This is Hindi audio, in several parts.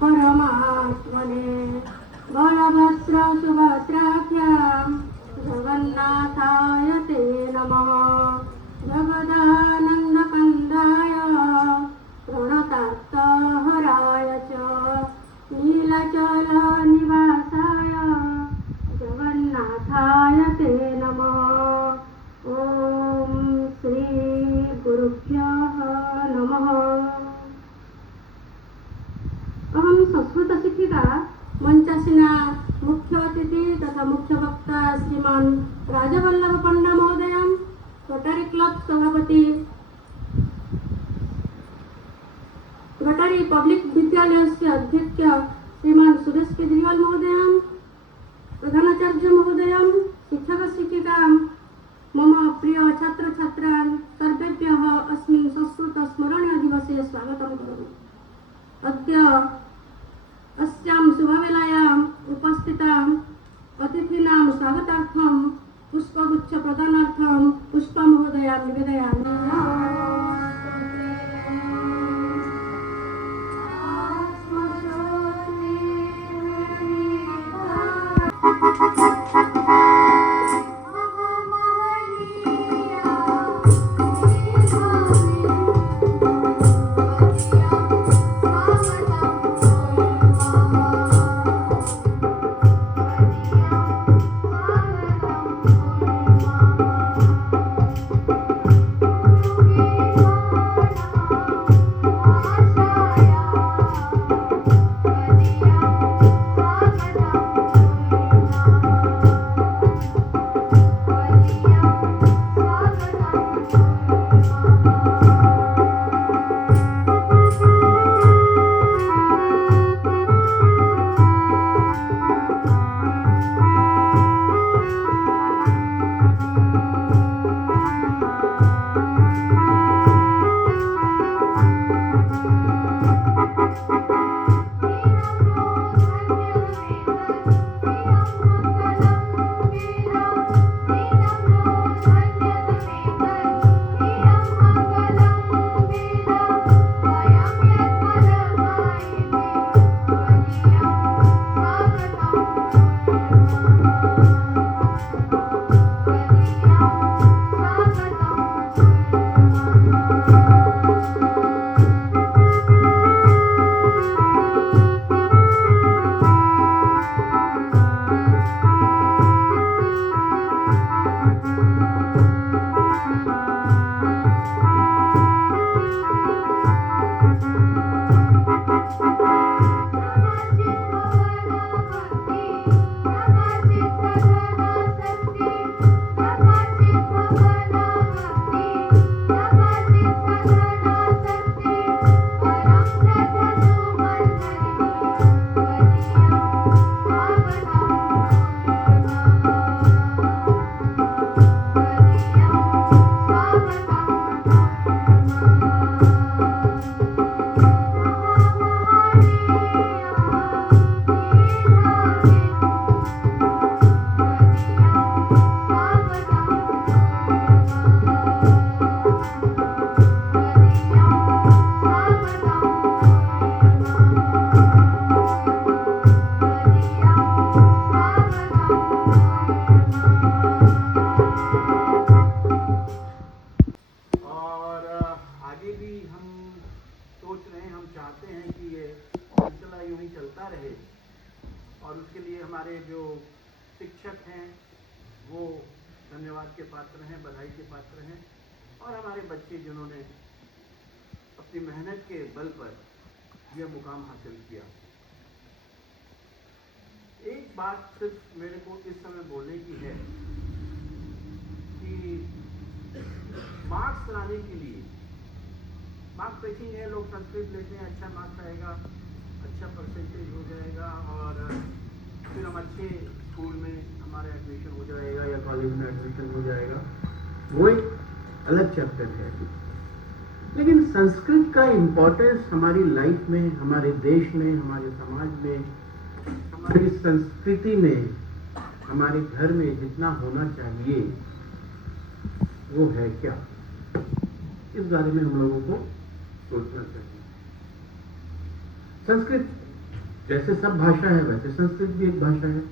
परमात्मने बलभद्र सुभद्राभ्यां जगन्नाथाय ते नमः। जगदानन्दकन्दाय प्रणतार्थहराय च नीलचलनिवासाय जगन्नाथाय ते नमः। ॐ श्री गुरुभ्यः नमः। अहं संस्कृत शिक्षिका मंचासीना मुख्य अतिथि तथा मुख्य वक्ता श्रीमान राजवल्लभ पंडा महोदयं, रोटरी क्लब सभापति, रोटरी पब्लिक विद्यालयस्य अध्यक्ष श्रीमान सुरेश केजरीवाल महोदयं, प्रधानाचार्य महोदयं, शिक्षक शिक्षिकां, मम प्रिय छात्र छात्रान् सर्वेभ्यः अस्मिन् संस्कृत स्मरणीय दिवसे स्वागतं करोमि। अद्य अस्यां शुभवेलायाम् उपस्थितां अतिथीनां स्वागतार्थं पुष्पगुच्छ प्रदानार्थं पुष्पमहोदयां निवेदयामि। और उसके लिए हमारे जो शिक्षक हैं वो धन्यवाद के पात्र हैं, बधाई के पात्र हैं, और हमारे बच्चे जिन्होंने अपनी मेहनत के बल पर यह मुकाम हासिल किया। एक बात सिर्फ मेरे को इस समय बोलने की है कि मार्क्स लाने के लिए मार्क्स पेचिंग है, लोग संस्कृत लेते हैं, अच्छा मार्क्स आएगा, अच्छा परसेंटेज हो जाएगा और फिर हम अच्छे स्कूल में हमारा एडमिशन हो जाएगा या कॉलेज में एडमिशन हो जाएगा, वो एक अलग चैप्टर है। लेकिन संस्कृत का इम्पोर्टेंस हमारी लाइफ में, हमारे देश में, हमारे समाज में, हमारी संस्कृति में, हमारे घर में जितना होना चाहिए वो है क्या, इस बारे में हम लोगों को सोचना चाहिए। संस्कृत जैसे सब भाषा है वैसे संस्कृत भी एक भाषा है।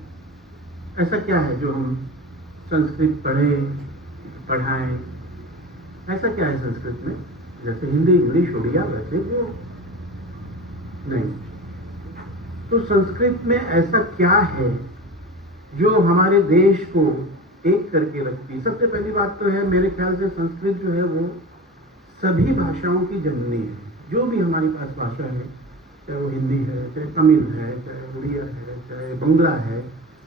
ऐसा क्या है जो हम संस्कृत पढ़ाएं? ऐसा क्या है संस्कृत में? जैसे हिंदी, इंग्लिश, उड़िया, वैसे वो नहीं। तो संस्कृत में ऐसा क्या है जो हमारे देश को एक करके रखती? सबसे पहली बात तो है, मेरे ख्याल से संस्कृत जो है वो सभी भाषाओं की जननी है। जो भी हमारी पास भाषा है, चाहे वो हिंदी है, चाहे तमिल है, चाहे उड़िया है, चाहे बंगला है,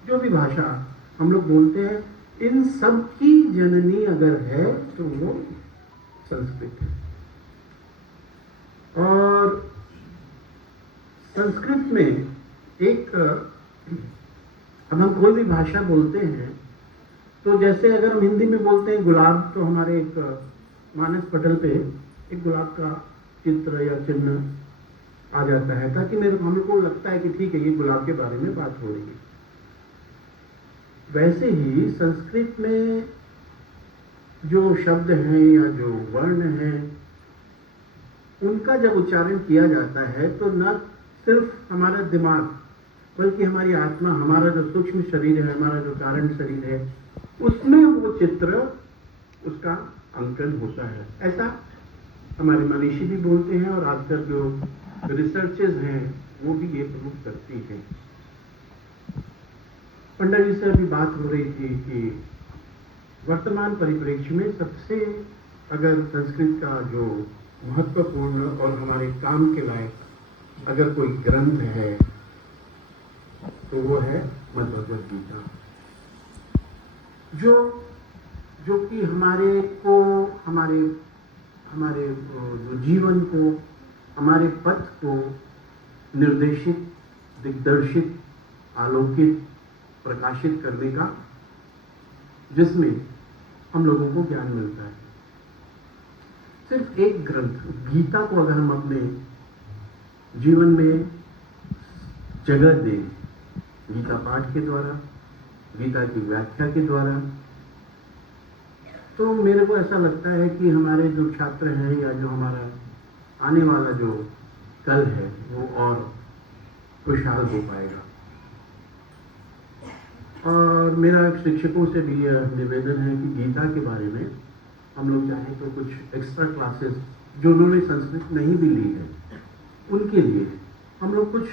जो भी भाषा हम लोग बोलते हैं, इन सब की जननी अगर है तो वो संस्कृत है। और संस्कृत में एक, अब हम कोई भी भाषा बोलते हैं तो जैसे अगर हम हिंदी में बोलते हैं गुलाब, तो हमारे एक मानस पटल पे एक गुलाब का चित्र या चिन्ह आ जाता है, ताकि हम लोग को लगता है कि ठीक है, ये गुलाब के बारे में बात हो रही है। वैसे ही संस्कृत में जो शब्द हैं या जो वर्ण हैं, उनका जब उच्चारण किया जाता है तो न सिर्फ हमारा दिमाग बल्कि हमारी आत्मा, हमारा जो सूक्ष्म शरीर है, हमारा जो कारण शरीर है, उसमें वो चित्र, उसका अंकन होता है। ऐसा हमारे मनीषी भी बोलते हैं और आजकल जो रिसर्चेस हैं वो भी ये प्रूव करती है। पंडित जी से अभी बात हो रही थी कि वर्तमान परिप्रेक्ष्य में सबसे अगर संस्कृत का जो महत्वपूर्ण और हमारे काम के लायक अगर कोई ग्रंथ है तो वो है भगवद गीता, जो कि हमारे को, हमारे जो जीवन को, हमारे पथ को निर्देशित, दिग्दर्शित, आलोकित, प्रकाशित करने का, जिसमें हम लोगों को ज्ञान मिलता है। सिर्फ एक ग्रंथ गीता को अगर हम अपने जीवन में जगह दें, गीता पाठ के द्वारा, गीता की व्याख्या के द्वारा, तो मेरे को ऐसा लगता है कि हमारे जो छात्र हैं या जो हमारा आने वाला जो कल है वो और खुशहाल हो पाएगा। और मेरा शिक्षकों से भी यह निवेदन है कि गीता के बारे में हम लोग चाहें तो कुछ एक्स्ट्रा क्लासेस, जो उन्होंने संस्कृत नहीं भी ली है, उनके लिए हम लोग कुछ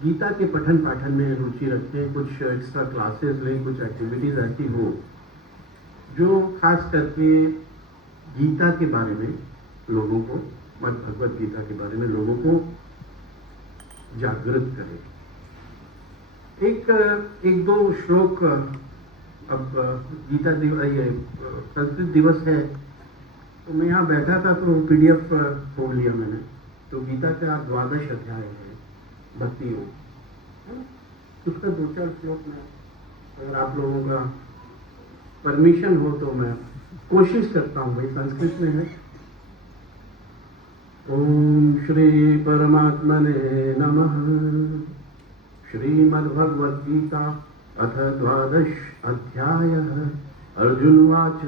गीता के पठन पाठन में रुचि रखें, कुछ एक्स्ट्रा क्लासेस लें, कुछ एक्टिविटीज़ ऐसी हो जो खास करके गीता के बारे में लोगों को, भगवद गीता के बारे में लोगों को जागृत करें। एक दो श्लोक, अब गीता दिवस, ये संस्कृत दिवस है तो मैं यहाँ बैठा था तो PDF खोल लिया मैंने, तो गीता का 12 अध्याय है भक्ति योग, उसका 2-4 श्लोक में अगर आप लोगों का परमिशन हो तो मैं कोशिश करता हूँ। भाई संस्कृत में है। ओम श्री परमात्मने नमः। श्रीमद्भगवद गीता अथ 12 अध्यायः। अर्जुनवाच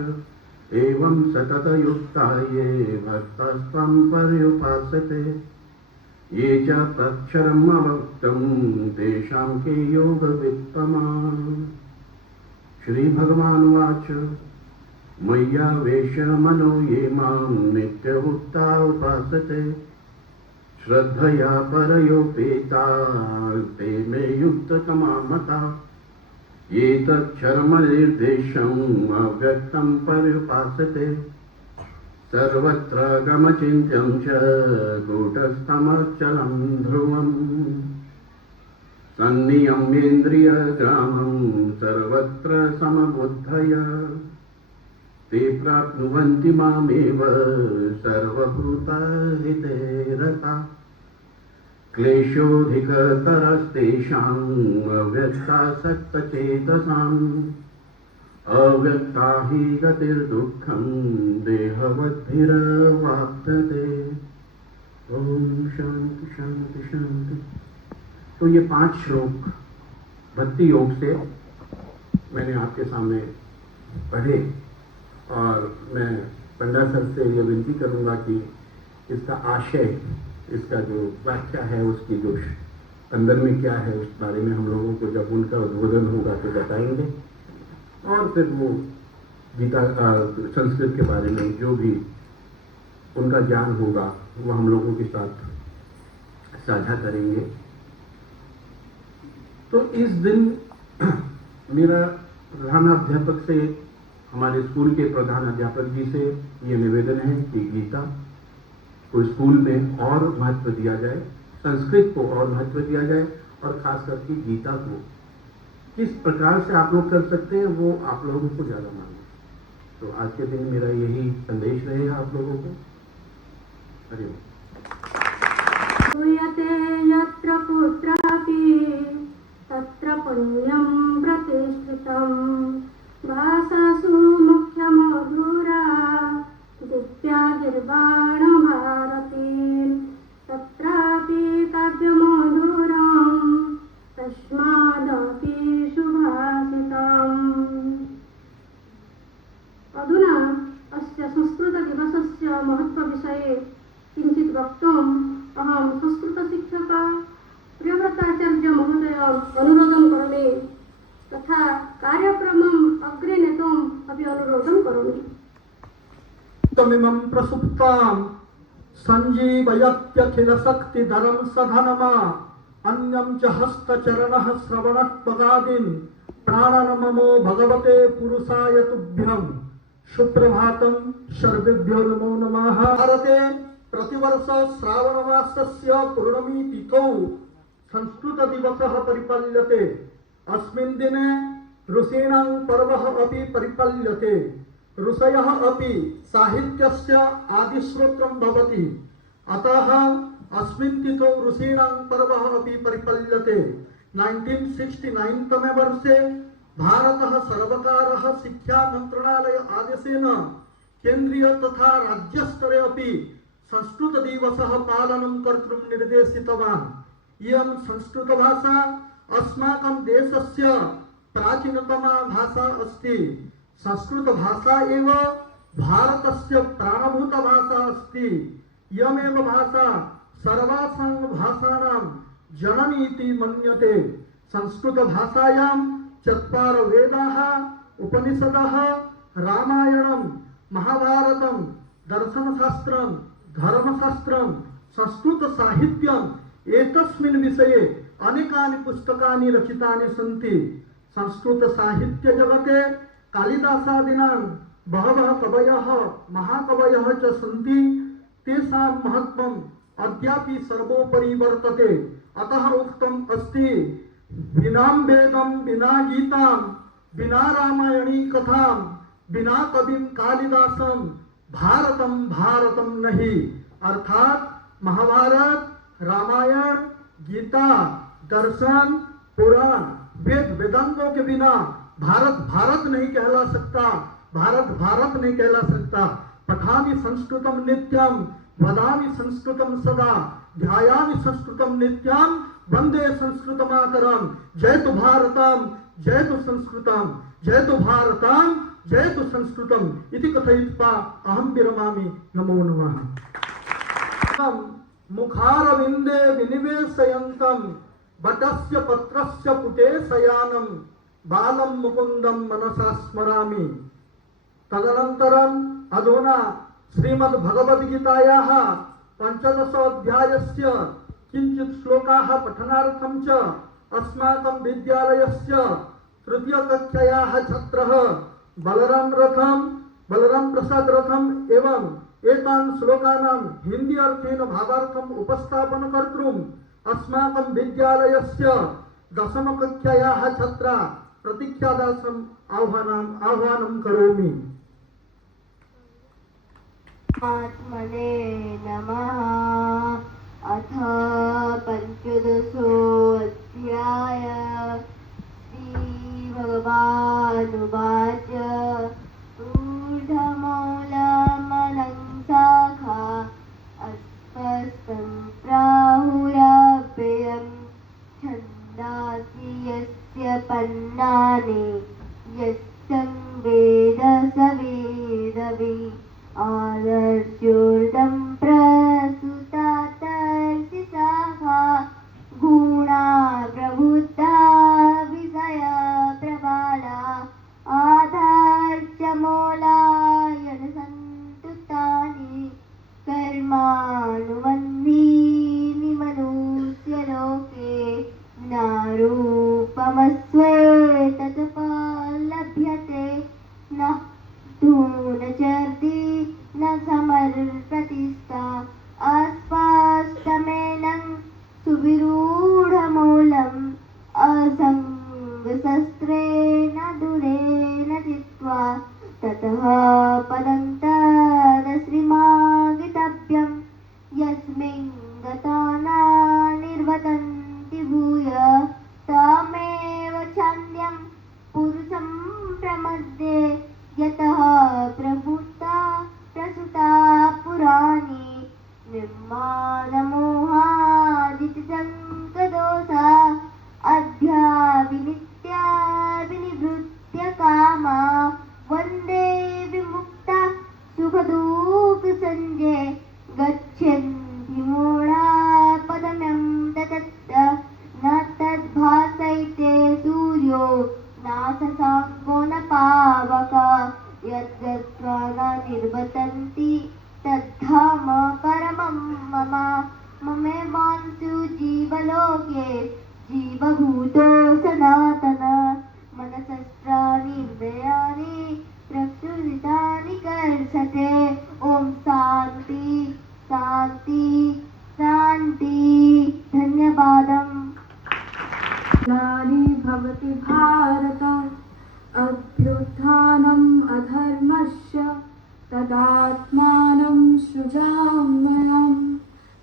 एवं सततयुक्ता ये भक्तास्त्वं पर्युपासते ये च तक्षरम् अवक्तं तेषां के योगवित्तमाः। श्री भगवानुवाच मय्यावेश्य मनो ये मां नित्यभुक्ता उपासते श्रद्धया परयोपेता ते मे युक्ततमा मता ये तक्षरमनिर्देशम् अव्यक्तं पर्युपासते सर्वत्र गमचिन्त्यं च कूटस्थमचलं ध्रुवम् सन्नियम्येन्द्रियग्रामं सर्वत्र समबुद्धय ते प्राप्नुवन्ति मामेव सर्वभूतहिते रता क्लेशोऽधिकतरस्तेषाम् अव्यक्तासक्तचेतसाम् अव्यक्ता हि गतिर्दुःखं देहवद्भिरवाप्यते। ओम शांति शांति शांति। तो ये 5 श्लोक भक्ति योग से मैंने आपके सामने पढ़े और मैं पंडा सर से ये विनती करूंगा कि इसका आशय, इसका जो व्याख्या है, उसकी जो अंदर में क्या है उस बारे में हम लोगों को जब उनका उद्बोधन होगा तो बताएंगे, और फिर वो गीता संस्कृत के बारे में जो भी उनका ज्ञान होगा वो हम लोगों के साथ साझा करेंगे। तो इस दिन मेरा प्रधानाध्यापक से, हमारे स्कूल के प्रधानाध्यापक जी से ये निवेदन है कि गीता को स्कूल में और महत्व दिया जाए, संस्कृत को और महत्व दिया जाए, और खास करके गीता को किस प्रकार से आप लोग कर सकते हैं वो आप लोगों को ज़्यादा मालूम। तो आज के दिन मेरा यही संदेश रहेगा आप लोगों को। हरि ओम। श्रूयते यत्र कुत्रापि तत्र पुण्यं प्रतिष्ठितं, भाषासु मुख्यमधुरा दिव्या गिर्वाण भारती, तत्रापि काव्यमधुरं तस्मादपि सुभाषितम्। अधुना अस्य संस्कृतदिवसस्य महत्त्वविषये किञ्चित् वक्तुम् अहं संस्कृतशिक्षका प्रियव्रताचार्य महोदय अनुरोधं करोमि, तथा कार्यक्रमम् अग्रे नेतुम् अपि अनुरोधं करोमि। तमिमं प्रसुप्तां सञ्जीवयत्यखिलशक्तिधरं सधनमा, अन्यं च हस्तचरणः श्रवणत्वगादीन् प्राणनमो भगवते पुरुषाय तुभ्यं। सुप्रभातं सर्वेभ्यो नमो नमः। भारते प्रतिवर्ष श्रावणमासस्य पूर्णमी तिथौ संस्कृतदिवसः परिपाल्यते। अस्मिन् दिने ऋषीणां पर्वः अपि परिपाल्यते। ऋषयः अपि साहित्यस्य आदिस्रोत्रं भवति, अतः अस्मिन् तिथौ ऋषीणां पर्वः अपि परिपाल्यते। 1969 तमे वर्षे भारतः सर्वकारः शिक्षा मंत्रालय आदेशेन केंद्रीय तथा राज्यस्तरे अपि संस्कृत दिवसः पालनं कर्तुं निर्देशितवान्। इयं संस्कृत भाषा अस्माकं देशस्य प्राचीनतमा भाषा अस्ति। संस्कृत भाषा एव भारतस्य प्राणभूत भाषा अस्ति। इयमेव भाषा सर्वासां भाषाणां जननी इति मन्यते। संस्कृत भाषायां चत्वारो वेदाः, उपनिषदः, रामायणं, महाभारतं, दर्शनशास्त्रं, धर्मशास्त्रं, संस्कृत साहित्यम् एतस्मिन् विषये अनेकानि पुस्तकानि रचितानि सन्ति। संस्कृत साहित्य जगते कालिदासादीनां बहवः कवयः महाकवयः च सन्ति। तेषां महत्त्वम् अद्यापि सर्वोपरि वर्तते। अतः उक्तम् अस्ति, विना वेदं विना गीतां विना रामायणी कथां विना कविं कालिदासं भारतं भारतं नहीं। अर्थात महाभारत, रामायण, गीता, दर्शन, पुराण, वेद वेदांतों के बिना भारत भारत नहीं कहला सकता, भारत भारत नहीं कहला सकता। पठामि संस्कृतं नित्यं, वदामि संस्कृतं सदा, ध्यायामि संस्कृतं नित्यं, वंदे संस्कृत मातरम। जयतु भारतम, जयतु संस्कृतम, जयतु भारतम, जयतु संस्कृतम इति कथयित्वा अहं विरमामि। नमो नमः। मुखारविंदे विनिवेशयन्तं वटस्य पत्रस्य पुटे शयानं बालं मुकुन्दं मनसा स्मरामि। तदनन्तरम् अधुना श्रीमद्भगवद्गीतायाः 15 अध्यायस्य किंचित श्लोकाः पठनार्थं च अस्माकं विद्यालयस्य तृतीय कक्षायाः छात्रः बलराम प्रसाद रथम एवं एतान् श्लोकानां हिंदी अर्थेन भावार्थम् उपस्थापन कर्तुम् अस्माकं विद्यालयस्य 10म कक्षायाः छात्रा प्रतीक्षादासम् आह्वानं करोमि। आत्मने नमः। अथ पंचदशो अध्याय। श्री भगवानुवाच ऊर्ध्वमूलमनंशाखा अस्पष्टं प्राहुरव्ययं छन्दांसि यस्य पन्नानि यस्तं वेद स वेदवि आदर्शोर्धं प्रसुता तर्षिशाखा गुणा सुखदोषा अध्याविनित्या विनिवृत्य कामा वन्दे विमुक्ता सुखदुःखसञ्जय गच्छन्ति मूढा पदमं ततस्त न तद्भासयते सूर्यो नाससाङ्को न पावक यद्गत्वा न निर्वतन्ति तद्धाम परमं मम ममेवांसु जीवलोके जीवभूतो सनातन मनसस्त्राणि इन्द्रियाणि प्रकृतितानि कर्षते ॐ शान्ति शान्ति शान्ति धन्यवादम् ग्लानि भवति भारत अभ्युत्थानम् अधर्मस्य तदात्मानं सृजाम्यहम्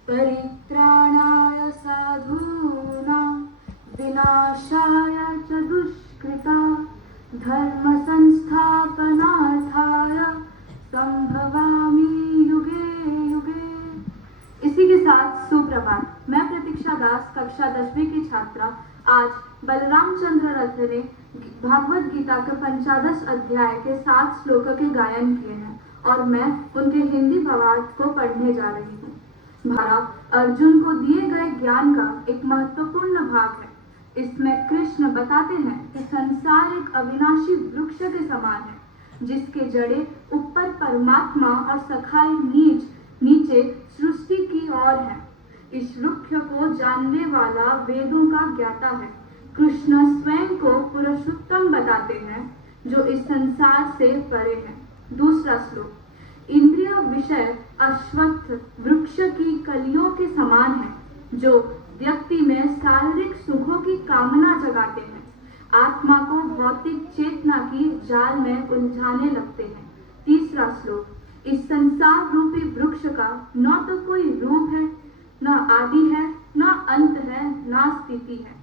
परित्राणाय साधूनां विनाशाय च दुष्कृता धर्मसंस्थापनार्थाय संभवामि युगे युगे। इसी के साथ सुप्रभात। मैं प्रतीक्षा दास कक्षा 10वीं की छात्रा आज बलराम चंद्र रथ ने भागवत गीता के 15 अध्याय के 7 श्लोकों के गायन किए हैं और मैं उनके हिंदी भावार्थ को पढ़ने जा रही हूँ। भारा अर्जुन को दिए गए ज्ञान का एक महत्वपूर्ण भाग है। इसमें कृष्ण बताते हैं कि संसार एक अविनाशी वृक्ष के समान है जिसके जड़ें ऊपर परमात्मा और शाखाएं नीचे सृष्टि की ओर है। इस वृक्ष को जानने वाला वेदों का ज्ञाता है। कृष्ण स्वयं को पुरुषोत्तम बताते हैं जो इस संसार से परे है। दूसरा श्लोक, इंद्रिय विषय अश्वत्थ वृक्ष की कलियों के समान है जो व्यक्ति में शारीरिक सुखों की कामना जगाते हैं, आत्मा को भौतिक चेतना की जाल में उलझाने लगते हैं। तीसरा श्लोक, इस संसार रूपी वृक्ष का न तो कोई रूप है, न आदि है, न अंत है, न स्थिति है।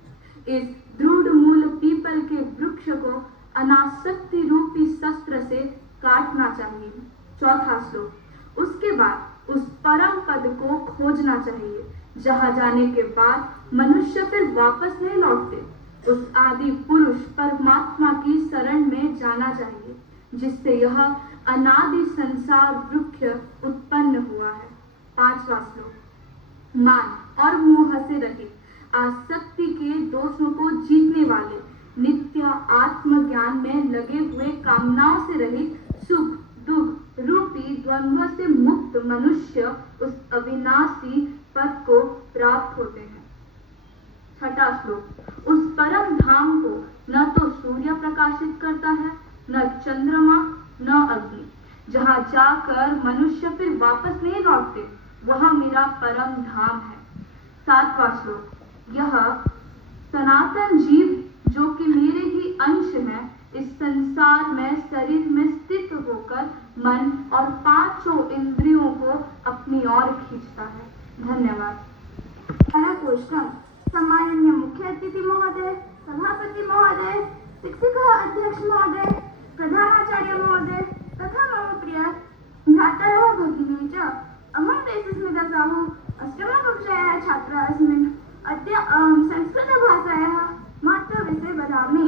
इस दृढ़ मूल पीपल के वृक्ष को अनासक्ति रूपी शस्त्र से काटना चाहिए। चौथा श्लोक, उसके बाद उस परम पद को खोजना चाहिए जहाँ जाने के बाद मनुष्य फिर वापस नहीं लौटते। उस आदि पुरुष परमात्मा की शरण में जाना चाहिए जिससे यह अनादि संसार वृक्ष उत्पन्न हुआ है। पांचवा श्लोक, मान और मोह से रहित आसक्ति के दोषों को जीतने वाले नित्य आत्मज्ञान में लगे हुए कामनाओं से रहित सुख दुख रूपी द्वंद्व से मुक्त मनुष्य उस अविनाशी पद को प्राप्त होते हैं। छठा श्लोक, उस परम धाम को न तो सूर्य प्रकाशित करता है, न चंद्रमा, न अग्नि। जहाँ जाकर मनुष्य फिर वापस नहीं लौटते, वह मेरा परम धाम है। सातवां श्लोक, यह सनातन जीव जो कि मेरे ही अंश है इस संसार में शरीर में स्थित होकर मन और पांचों इंद्रियों को अपनी ओर खींचता है। धन्यवाद। सम्माननीय मुख्य अतिथि महोदय, सभापति महोदय, शिक्षिका अध्यक्ष महोदय, प्रधानाचार्य महोदय तथा मम प्रिय भ्रातरः भगिनी च, अहं देशस्मिता साहू अष्टमकक्षायाः छात्रा अस्मि। अद्य अहं संस्कृतभाषायाः महत्त्वविषये वदामि।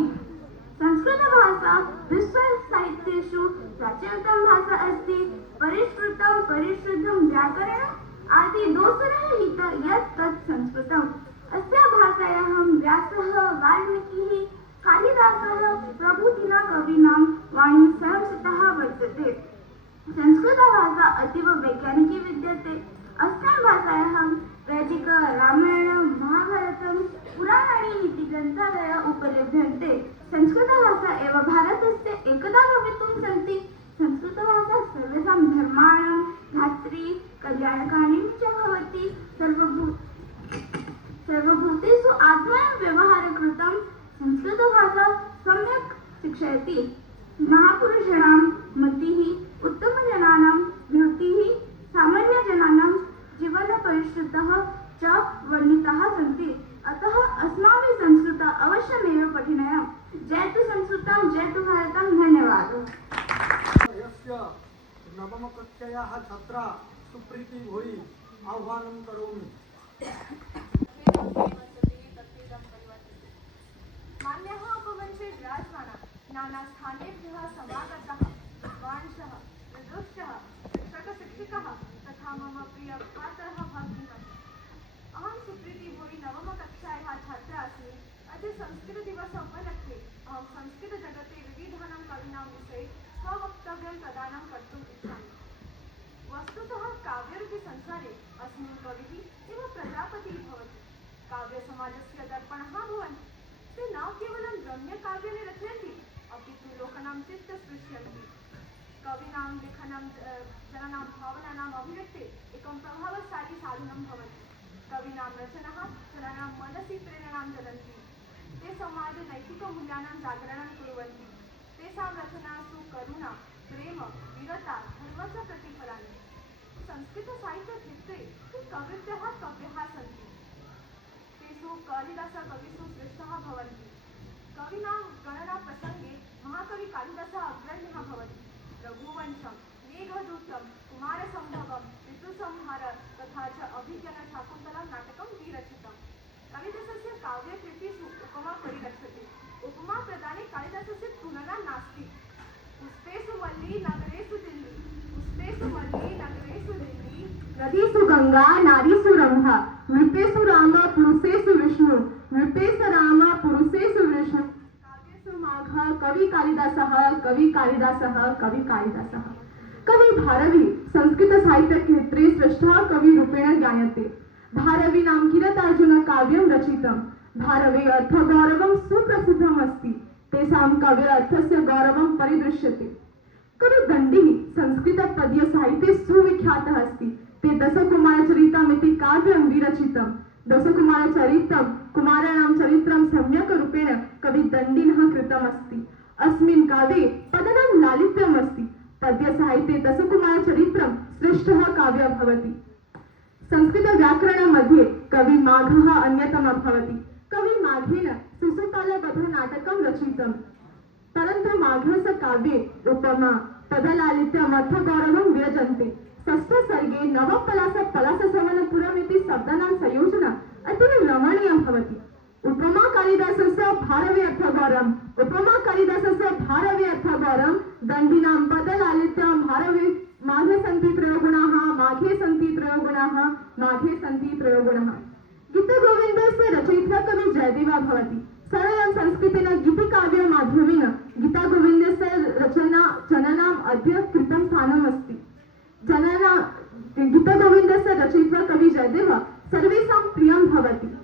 संस्कृतभाषा विश्वसाहित्येषु प्राचीनतम भाषा अस्ति। परिष्कृतं परिशुद्धं व्याकरणम् आदि दोषरहित यत् तत् संस्कृतम्। अस्याः भाषायाः व्यासः, वाल्मीकिः, कालिदासः प्रभृतीनां कवीनां वाणी संस्कृतः वर्तते। संस्कृतभाषा अतीव वैज्ञानिकी विद्यते। अस्यां भाषायाः वैदिक रामायणं, महाभारतं, पुराणानि नीतिग्रन्थादयः उपलभ्यन्ते। संस्कृतभाषा एव भारतस्य एकता भवितुं सन्ति। संस्कृतभाषा सर्वेषां धर्माणां धात्री कल्याणकारिणी च भवति। सर्वभूतेषु आत्मनः व्यवहारः कृतं। संस्कृतभाषा सम्यक् शिक्षयति। महापुरुषाणां मतिः, उत्तमजनानां वृत्तिः, सामान्यजनानां जीवनपरिश्रुतः च वर्णिताः सन्ति। अतः अस्माभिः संस्कृतं अवश्यमेव पठनीयम्। जयतु संस्कृतं, जयतु भारतं। धन्यवादः। यस्य नवमकक्षायाः छात्रा सुप्रीति भोई आह्वानं करोमि। स्थानेभ्यः समागताः विद्वांसः विदुषः शिक्षकशिक्षिकाः तथा मम प्रियभ्रातरः भगिनः। अहं सुप्रीति भोई नवमकक्षायाः छात्रा अस्मि। अद्य संस्कृतदिवस उपलक्ष्ये अहं संस्कृतजगते विविधानां कवीनां विषये स्ववक्तव्यं प्रदानं कर्तुम् इच्छामि। वस्तुतः काव्यरूपी संसारे अस्मिन् कविः एव प्रजापतिः भवति। काव्यसमाजस्य दर्पणः भवन्ति। ते न केवलं रम्यकाव्यानि रचयन्ति, अपितु लोकानां चित्तस्पृशन्ति। कवीनां लेखनं जनानां भावनानाम् अभिव्यक्ते एकं प्रभावशाली साधनं भवति। कवीनां रचनाः जनानां मनसि प्रेरणां जनन्ति। ते समाजे नैतिकमूल्यानां जागरणं कुर्वन्ति। तेषां रचनासु करुणा, प्रेम, वीरता, धर्मस्य प्रतिफलानि। संस्कृतसाहित्यक्षेत्रे कविभ्यः कव्यः सन्ति। तेषु कालिदासकविषु श्रेष्ठः भवन्ति। कवीनां गणनाप्रसङ्गे महाकवि कालिदासः अग्रण्यः भवति। रघुवंशं, मेघदूतं, कुमारसम्भवं, ऋतुसंहारः तथा च अभिज्ञानशाकुन्तलं नाटकं विरचितम्। कालिदासस्य काव्यकृतिषु उपमा परिलक्ष्यते। उपमाप्रदाने कालिदासस्य तुलना नास्ति। पुष्पेषु मल्ली नगरेषु दिल्ली, पुष्पेषु मल्ली नगरेषु दिल्ली, नदीषु गंगा नारीषु रंभा, नृपेषु राम पुरुषेषु विष्णु, नृपेश राम पुरुषेषु विष्णु, काव्येषु माघ कवि कालिदासः, कवि कालिदासः, कवि कालिदासः। कवि भारवी संस्कृत साहित्य क्षेत्रे श्रेष्ठः कविरूपेण ज्ञायते। भारवी नाम किरातार्जुन काव्यं रचितं। भारवे अर्थगौरवं सुप्रसिद्धम् अस्ति। तेषां कवि अर्थस्य गौरवं परिदृश्यते। कवि दण्डिः संस्कृतपद्यसाहित्ये सुविख्यातः अस्ति। ते दशकुमारचरितमिति काव्यं विरचितं। दशकुमारचरितं कुमाराणां चरित्रं सम्यक् रूपेण कवि दण्डिनः कृतमस्ति। अस्मिन् काव्ये पदानां लालित्यम् अस्ति। पद्यसाहित्ये दशकुमारचरित्रं श्रेष्ठः काव्यं भवति। संस्कृतव्याकरणमध्ये कवि माघः अन्यतमः भवति। कवि माघेन शिशुपालवधनाटकं रचितं। परन्तु माघस्य काव्ये उपमा, पदलालित्यम्, अर्थगौरवं विरजन्ते। षष्ठसर्गे नवपलासपलाससवनपुरमिति शब्दानां संयोजनम् अतीव रमणीयं भवति। उपमा कालिदासस्य भारवे अर्थगौरवम्, उपमा कालिदासस्य भारवे अर्थगौरवम्, दण्डिनां पदलालित्यं भारवे माघे सन्ति त्रयोगुणाः, माघे सन्ति त्रयोगुणाः, माघे सन्ति त्रयोगुणाः। गीतगोविन्दस्य रचयित्वा कवि जयदेवः भवति। सरलं संस्कृतेन गीतिकाव्यमाध्यमेन गीतागोविन्दस्य रचना जनानाम् अद्य कृतं स्थानम् अस्ति। गीतगोविन्दस्य रचयित्वा कवि जयदेवः सर्वेषां प्रियं भवति।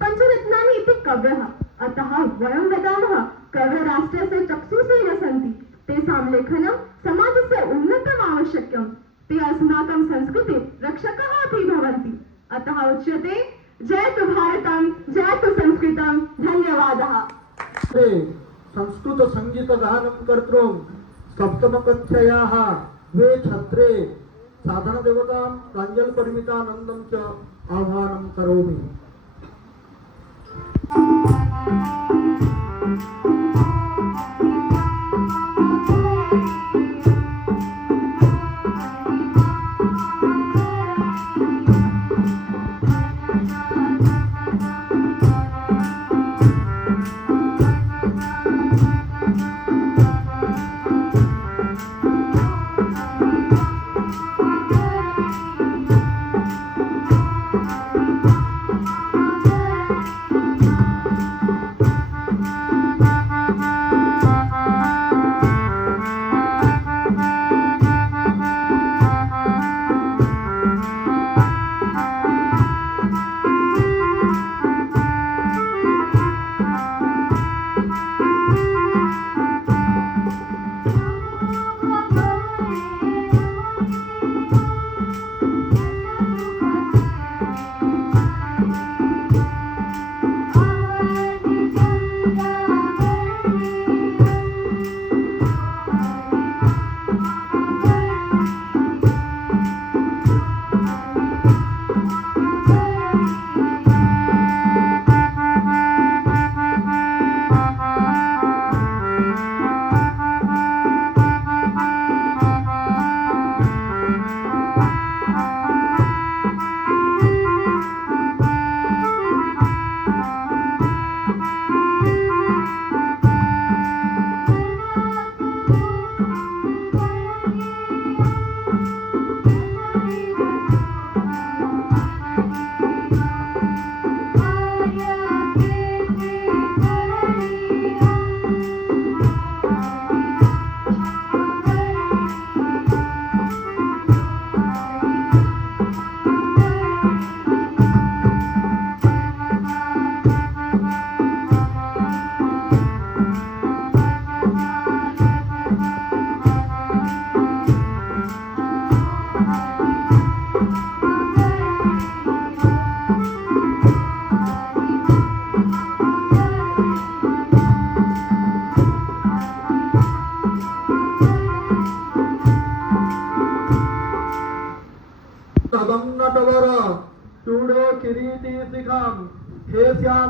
पञ्चरत्नानि इति कवयः, अतः वयं वदामः कवयराष्ट्रस्य चक्षुषे वसन्ति। तेषां लेखनं समाजस्य उन्नतम् आवश्यकम्। ते अस्माकं संस्कृते रक्षकः अपि भवन्ति। अतः उच्यते जयतु भारतं, जयतु संस्कृतं। धन्यवादः। संस्कृत संगीत गानं कर्तुं सप्तमकक्षायाः वे छात्रे साधनदेवतां प्राञ्जलपरिमितानन्दं च आह्वानं करोमि।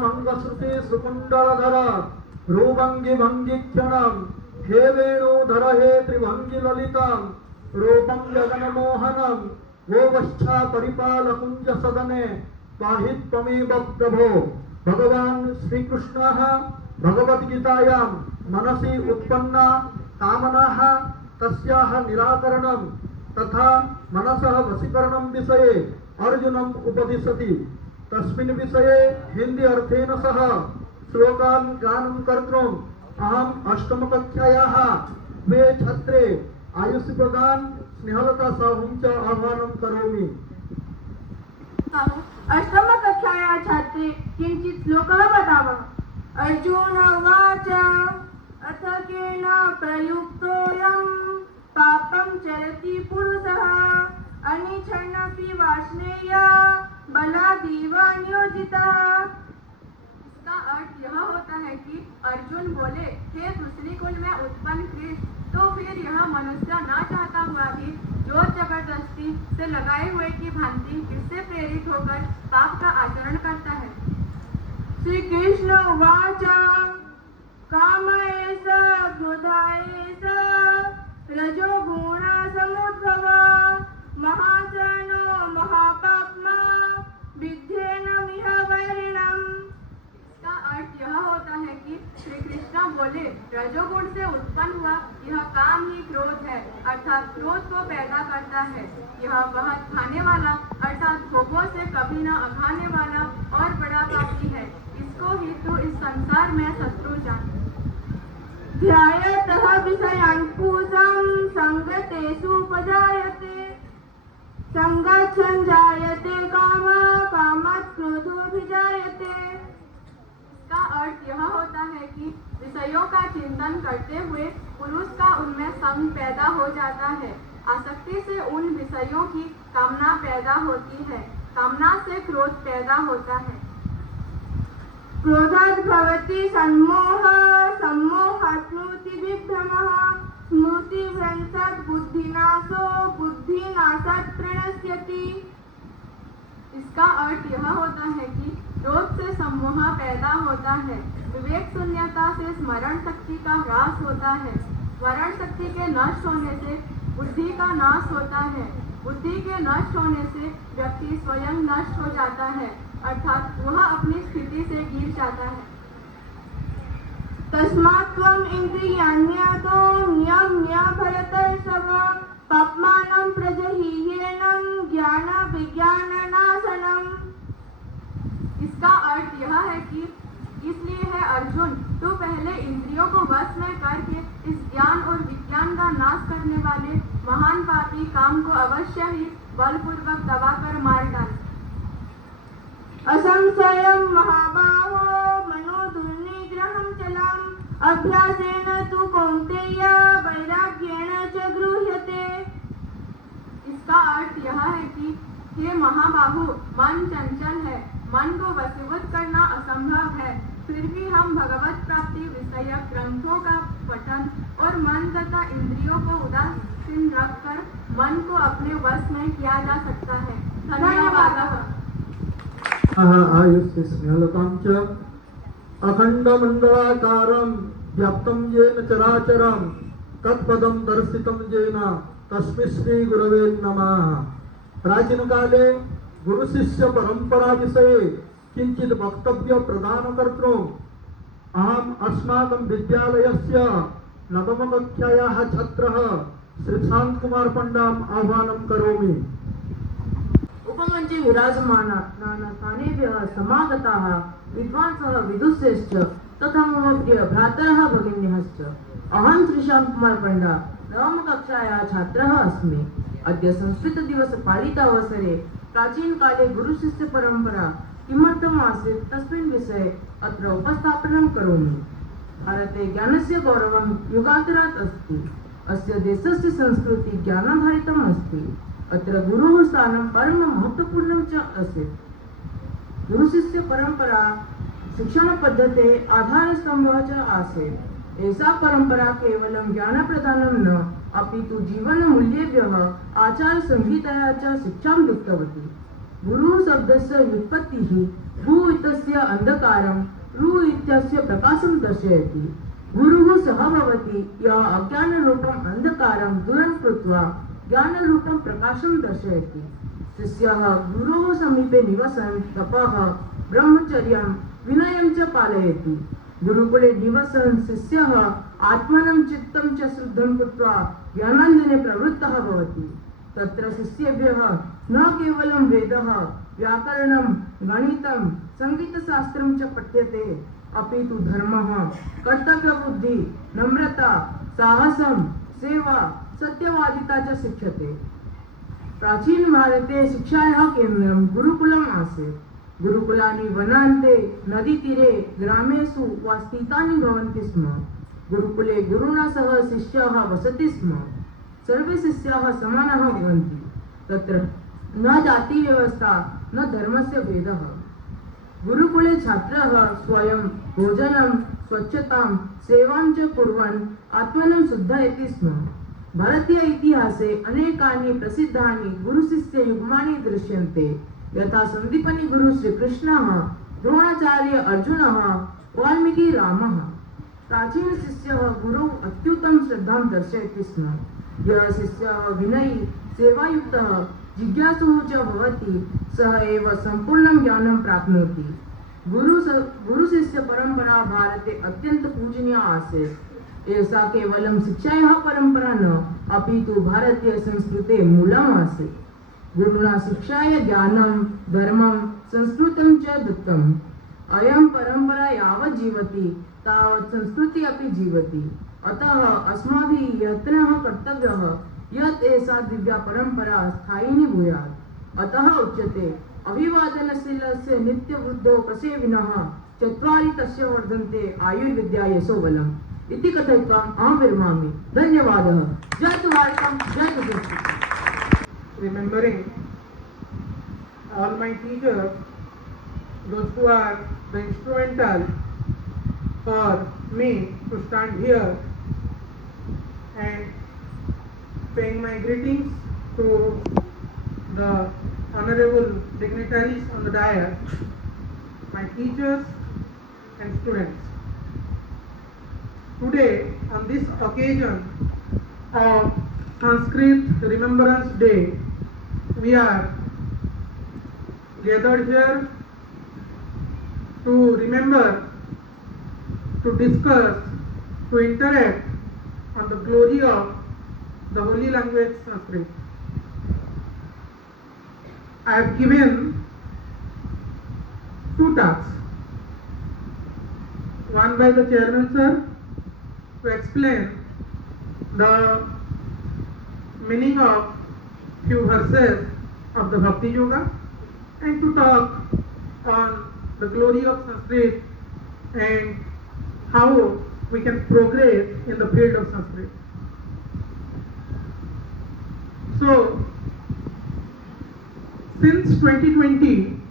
मंगश्रुति सुकुंडलधर रूपंगी भंगी क्षणम हे वेणुधर हे त्रिभंगी ललितम रूपम जगन्मोहनम गोवस्था परिपाल कुंज सदने पाहित त्वमेव प्रभो। भगवान श्री कृष्ण भगवद्गीतायां मनसि उत्पन्ना कामनाः तस्याः निराकरणं तथा मनसः वशीकरणं विषये अर्जुनम् उपदिशति। तस्मिन् विषये हिंदी अर्थेन सह श्लोकान् गानं कर्तुम् अहम् अष्टमकक्षायाः द्वे छात्रे आयुषि प्रदान स्नेहलता साहुं च आह्वानं करोमि। अष्टम कक्षाया छात्रे किंचित श्लोकः वदामः। अर्जुन उवाच अथ केन प्रयुक्तोऽयं पापं चरति पुरुषः अनिच्छन्नपि वाष्णेय बलादेव नियोजितः। इसका अर्थ यह होता है कि अर्जुन बोले, हे पृथ्वीकुल में उत्पन्न कृष्ण, तो फिर यह मनुष्य न चाहता हुआ भी जोर जबरदस्ती से लगाए हुए की भांति इससे प्रेरित होकर पाप का आचरण करता है। श्री कृष्ण उवाच काम एष क्रोधा एष रजोगुण समुद्भव महाशनो महापाप्मा विद्धेनमिह वैरिणम्। इसका अर्थ यह होता है कि श्री कृष्ण बोले, रजोगुण से उत्पन्न हुआ यह काम ही क्रोध है, अर्थात क्रोध को पैदा करता है। यह बहुत खाने वाला अर्थात भोगों से कभी न अघाने वाला और बड़ा पापी है। इसको ही तो इस संसार में शत्रु जान। ध्यायतः विषयान् पूजं संगतेषु उपजायते संगच्छन् जायते कामः कामात् क्रोधोऽभिजायते। इसका अर्थ यह होता है कि विषयों का चिंतन करते हुए पुरुष का उनमें संग पैदा हो जाता है। आसक्ति से उन विषयों की कामना पैदा होती है। कामना से क्रोध पैदा होता है। क्रोधात् भवति सम्मोहः सम्मोहात् स्मृतिविभ्रमः स्मृतिभ्रंशात् बुद्धिनाशो बुद्धिनाशात् प्रणश्यति। इसका अर्थ यह होता है कि क्रोध से सम्मोह पैदा होता है। विवेक शून्यता से स्मरण शक्ति का ह्रास होता है। स्मरण शक्ति के नष्ट होने से बुद्धि का नाश होता है। बुद्धि के नष्ट होने से व्यक्ति स्वयं नष्ट हो जाता है, अर्थात वह अपनी स्थिति से गिर जाता है। तस्मात् त्वम् इंद्रियाण्यातो नियम्य भरतर्षभ पाप्मानं प्रजह्येनं ज्ञान विज्ञान नाशनम्। इसका अर्थ यह है कि इसलिए है अर्जुन, तो पहले इंद्रियों को वश में करके इस ज्ञान और विज्ञान का नाश करने वाले महान पापी काम को अवश्य ही बलपूर्वक दबाकर मार डाल। असंशयं महाबाहो मनो दुर्निग्रहं चलम् अभ्यासेन तु कौन्तेय वैराग्येण च गृह्यते। इसका अर्थ यह है कि हे महाबाहु, मन चंचल है, मन को वशीभूत करना असंभव है। फिर भी हम भगवत प्राप्ति विषयक ग्रंथों का पठन और मन तथा इंद्रियों को उदासीन रखकर मन को अपने वश में किया जा सकता है। धन्यवाद। आयुष्य स्नेहलतां च अखण्डमण्डलाकारं व्याप्तं येन चराचरं तत्पदं दर्शितं येन तस्मै श्री गुरवे नमः। प्राचीन काले गुरु शिष्य परंपरा विषये किंचित वक्तव्य प्रदान कर्तुम् अहम् अस्माकं विद्यालयस्य नवम कक्षायाः छात्रः श्रीशांत कुमार पंडाम् आह्वानं करोमि। उपमञ्चे विराजमानाः स्थानेभ्यः समागताः विद्वांसः विदुषश्च तथा मम प्रिय भ्रातरः भगिन्यश्च। अहं श्रीशांत कुमार पंडा नवमकक्षायाः छात्रः अस्मि। अद्य संस्कृतदिवस पालितावसरे प्राचीनकाले गुरुशिष्यपरम्परा किमर्थम् आसीत् तस्मिन् विषये अत्र उपस्थापनं करोमि। भारते ज्ञानस्य गौरवं युगान्तरात् अस्ति। अस्य देशस्य संस्कृतिः ज्ञानाधारितम् अस्ति। अत्र गुरुः स्थानं परम महत्वपूर्णं च आसीत्। गुरुशिष्यपरम्परा शिक्षणपद्धतेः आधारस्तम्भः च आसीत्। एषा परम्परा केवलं ज्ञानप्रदानं न अपितु जीवनमूल्येभ्यः आचारसंहितायाः च शिक्षां दत्तवती। गुरुः शब्दस्य व्युत्पत्तिः भू इत्यस्य अंधकारं रू इत्यस्य प्रकाशं दर्शयति। गुरुः सः भवति यः अज्ञानरूपम् अंधकारं दूरं कृत्वा ज्ञानरूपं प्रकाशं दर्शयति। शिष्यः गुरोः समीपे निवसन् तपः ब्रह्मचर्यं विनयं च पालयति। गुरुकुले निवसन् शिष्यः आत्मनं चित्तं च शुद्धं कृत्वा ज्ञानाञ्जने प्रवृत्तः भवति। तत्र शिष्येभ्यः न केवलं वेदः व्याकरणं गणितं सङ्गीतशास्त्रं च पठ्यते, अपि तु धर्मः कर्तव्यबुद्धि नम्रता साहसं सेवा सत्यवादिता च शिक्ष्यते। प्राचीन भारते शिक्षायाः केन्द्रं गुरुकुलम् आसीत्। गुरुकुलानि वनान्ते नदीतीरे ग्रामेषु वा स्थितानि भवन्ति स्म। गुरुकुले गुरुणा सह शिष्याः वसति स्म। सर्वे शिष्याः समानाः भवन्ति। तत्र न जातिव्यवस्था न धर्मस्य भेदः। गुरुकुले छात्रः स्वयं भोजनं स्वच्छतां सेवां च कुर्वन् आत्मनं शुद्धयति स्म। भारतीय इतिहासे अनेकानि प्रसिद्धानि गुरुशिष्ययुग्मानि दृश्यन्ते, यथा सन्दीपनी गुरु श्रीकृष्णः, द्रोणाचार्य अर्जुनः, वाल्मीकि रामः। प्राचीन शिष्यः गुरौ अत्युत्तम श्रद्धां दर्शयति स्म। यः शिष्यः विनयी सेवायुक्तः जिज्ञासुः च भवति सः एव सम्पूर्णं ज्ञानं प्राप्नोति। गुरुशिष्य परंपरा भारते अत्यंत पूजनीया आसीत्। एषा केवलं शिक्षायाः परंपरा न, अपि तु भारतीय संस्कृतेः मूलम् आसीत्। गुरुणा शिक्षाय ज्ञानं धर्मं संस्कृतं च दत्तम्। अयं परंपरा यावत् जीवति तावत् संस्कृतिः अपि जीवति। अतः अस्माभिः यत्नः कर्तव्यः यत् एषा दिव्या परंपरा स्थायिनी भूयात्। अतः उच्यते अभिवादनशीलस्य नित्यवृद्धो प्रसेविनः चत्वारि तस्य वर्धन्ते आयुर्विद्या यशो बलम् इति कथयित्वा अहं विरमामि। धन्यवादः। जय तु भारतं, जय तु संस्कृतम्। Remembering all my teachers, those who are the instrumental for me to stand here, and paying my greetings to the honorable dignitaries on the dais, my teachers and students. Today, on this occasion of Sanskrit Remembrance Day, we are gathered here to remember, to discuss, to interact on the glory of the holy language Sanskrit. I have given two talks, one by the chairman sir to explain the meaning of few verses of the Bhakti Yoga, and to talk on the glory of Sanskrit and how we can progress in the field of Sanskrit. So, since 2020,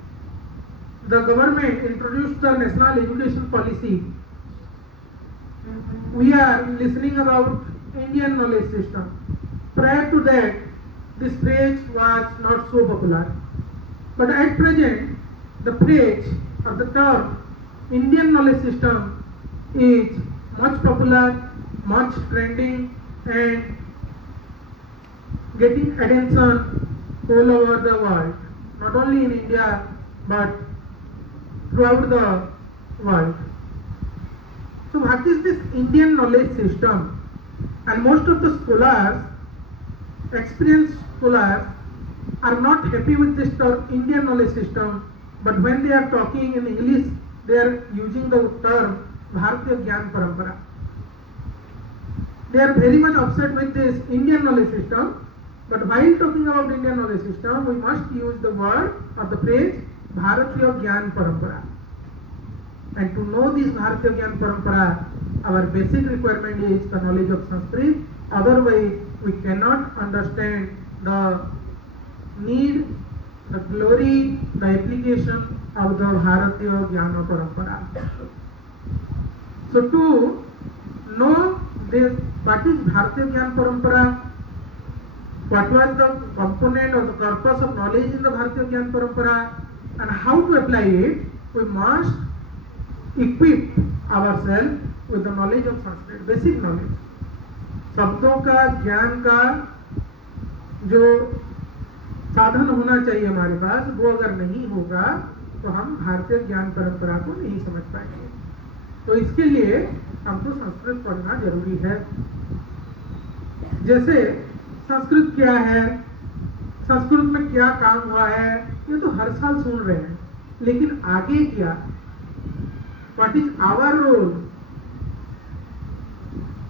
the government introduced the National Education Policy. We are listening about Indian knowledge system. Prior to that, this phrase was not so popular. But at present, the phrase or the term Indian knowledge system is much popular, much trending, and getting attention all over the world, not only in India but throughout the world. So what is this Indian knowledge system? And most of the scholars, experienced scholars, are not happy with this term Indian knowledge system, but when they are talking in English, they are using the term Bharatiya Gyan Parampara. They are very much upset with this Indian knowledge system, but while talking about Indian knowledge system, we must use the word or the phrase Bharatiya Gyan Parampara. And to know this Bharatiya Gyan Parampara, our basic requirement is the knowledge of Sanskrit. Otherwise, we cannot understand the need, the glory, the application of the Bharatiya Gyana Parampara. So to know this, what is Bharatiya Gyan Parampara, what was the component or the purpose of knowledge in the Bharatiya Gyan Parampara, and how to apply it, we must equip ourselves with the knowledge of Sanskrit, basic knowledge. शब्दों का, ज्ञान का जो साधन होना चाहिए हमारे पास, वो अगर नहीं होगा तो हम भारतीय ज्ञान परंपरा को नहीं समझ पाएंगे। तो इसके लिए हमको संस्कृत पढ़ना जरूरी है। जैसे संस्कृत क्या है, संस्कृत में क्या काम हुआ है, ये तो हर साल सुन रहे हैं, लेकिन आगे क्या, what is our role?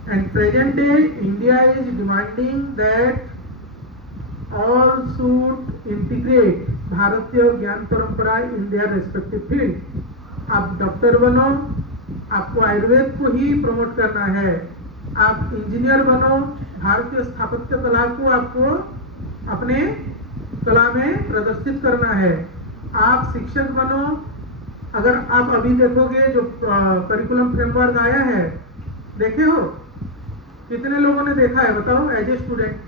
And present day India is demanding that all should integrate भारतीय ज्ञान परंपरा इन देयर रेस्पेक्टिव फील्ड। आप डॉक्टर बनो, आपको आयुर्वेद को ही प्रमोट करना है, आप इंजीनियर बनो, भारतीय स्थापत्य कला को आपको अपने कला में प्रदर्शित करना है, आप शिक्षक बनो। अगर आप अभी देखोगे जो करिकुलम फ्रेमवर्क आया है, देखे हो? कितने लोगों ने देखा है बताओ? As a student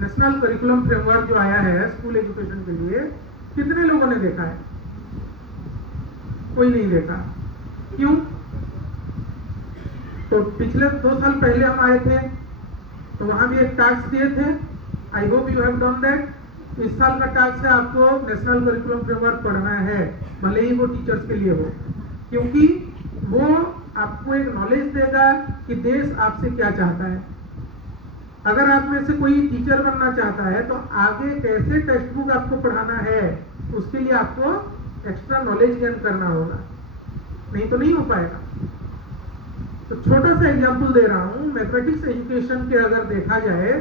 national curriculum framework जो आया है स्कूल एजुकेशन के लिए, कितने लोगों ने देखा है? कोई नहीं देखा। क्यों? तो पिछले 2 साल पहले हम आए थे तो वहां भी एक टास्क दिए थे, I hope you have done that. इस साल का टास्क है आपको नेशनल करिकुलम फ्रेमवर्क पढ़ना है, भले ही वो टीचर्स के लिए हो, क्योंकि वो आपको एक नॉलेज देगा कि देश आपसे क्या चाहता है। अगर आप में से कोई टीचर बनना चाहता है तो आगे कैसे टेक्स्ट बुक आपको पढ़ाना है, उसके लिए आपको एक्स्ट्रा नॉलेज गेन करना होगा, नहीं तो नहीं हो पाएगा। तो छोटा सा एग्जांपल दे रहा हूँ, मैथमेटिक्स एजुकेशन के अगर देखा जाए,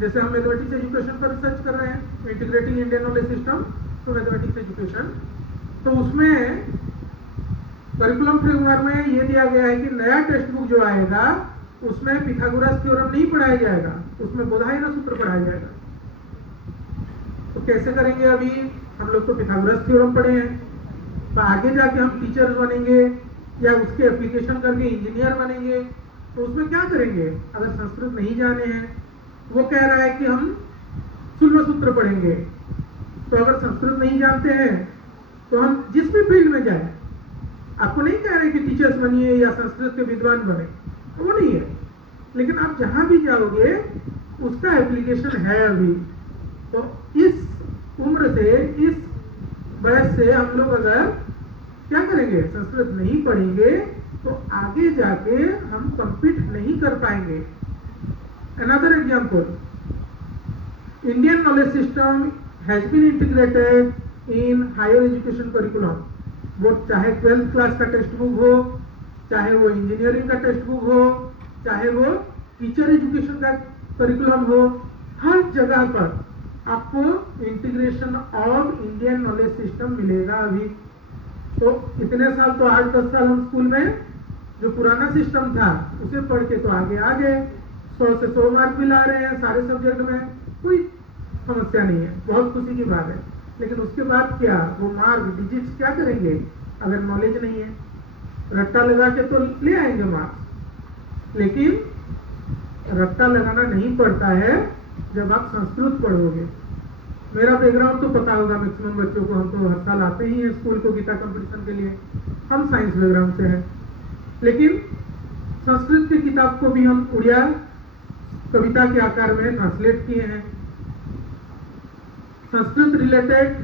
जैसे हम मैथमेटिक्स एजुकेशन पर रिसर्च कर रहे हैं, इंटीग्रेटिंग इंडियन नॉलेज सिस्टम तो मैथमेटिक्स एजुकेशन, तो उसमें करिकुलम फ्रेमवर्क में ये दिया गया है कि नया टेक्स्ट बुक जो आएगा उसमें पिथागोरस थ्योरम नहीं पढ़ाया जाएगा, उसमें बोधायन सूत्र पढ़ाया जाएगा। तो कैसे करेंगे? अभी हम लोग तो पिथागोरस थ्योरम पढ़े हैं, तो आगे जाके हम टीचर्स बनेंगे या उसके एप्लीकेशन करके इंजीनियर बनेंगे, तो उसमें क्या करेंगे? अगर संस्कृत नहीं जाने हैं, वो कह रहा है कि हम शुल्ब सूत्र पढ़ेंगे, तो अगर संस्कृत नहीं जानते हैं तो हम जिस भी फील्ड में जाए, आपको नहीं कह रहे कि टीचर्स बनिए या संस्कृत के विद्वान बने, वो नहीं है, लेकिन आप जहां भी जाओगे उसका एप्लीकेशन है अभी। तो इस उम्र से, इस वयस से हम लोग अगर क्या करेंगे, संस्कृत नहीं पढ़ेंगे तो आगे जाके हम compete नहीं कर पाएंगे। Another example, Indian knowledge system has been integrated in higher education curriculum। वो चाहे 12th क्लास का टेक्स्ट बुक हो, चाहे वो इंजीनियरिंग का टेक्स्ट बुक हो, चाहे वो टीचर एजुकेशन का करिकुलम हो, हर जगह पर आपको integration of Indian knowledge system मिलेगा अभी। तो इतने साल तो 8-10 साल हम स्कूल में जो पुराना सिस्टम था उसे पढ़ के तो आगे आ गए, 100 से 100 मार्क भी ला रहे हैं सारे सब्जेक्ट में, कोई समस्या नहीं है, बहुत खुशी की बात है। लेकिन उसके बाद क्या, वो मार्क डिजिट्स क्या करेंगे अगर नॉलेज नहीं है? रट्टा लगा के तो ले आएंगे मार्क्स, लेकिन रट्टा लगाना नहीं पड़ता है जब आप संस्कृत पढ़ोगे। मेरा बैकग्राउंड तो पता होगा मैक्सिमम बच्चों को, हम तो हर साल आते ही हैं स्कूल को गीता कंपटीशन के लिए, हम साइंस बैकग्राउंड से हैं, लेकिन संस्कृत की किताब को भी हम उड़िया कविता के आकार में ट्रांसलेट किए हैं। संस्कृत रिलेटेड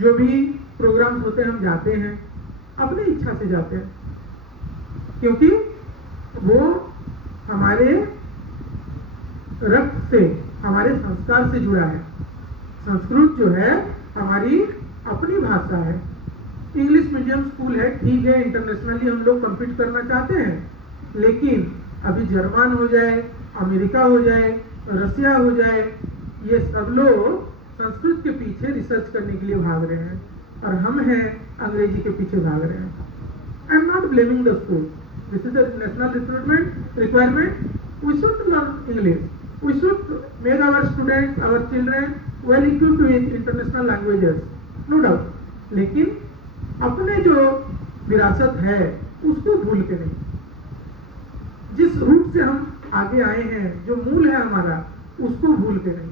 जो भी प्रोग्राम्स होते हैं हम जाते हैं, अपनी इच्छा से जाते हैं, क्योंकि वो हमारे रक्त से, हमारे संस्कार से जुड़ा है। संस्कृत जो है हमारी अपनी भाषा है। इंग्लिश मीडियम स्कूल है, ठीक है, इंटरनेशनली हम लोग कम्पीट करना चाहते हैं, लेकिन अभी जर्मन हो जाए, अमेरिका हो जाए, रसिया हो जाए, ये सब लोग संस्कृत के पीछे रिसर्च करने के लिए भाग रहे हैं और हम हैं अंग्रेजी के पीछे भाग रहे हैं। I am not blaming the school, this is the national recruitment requirement, we should learn English, we should make our students, our children well equipped with international languages, no doubt, लेकिन अपने जो विरासत है उसको भूल के नहीं, जिस रूट से हम आगे आए हैं, जो मूल है हमारा, उसको भूल के नहीं,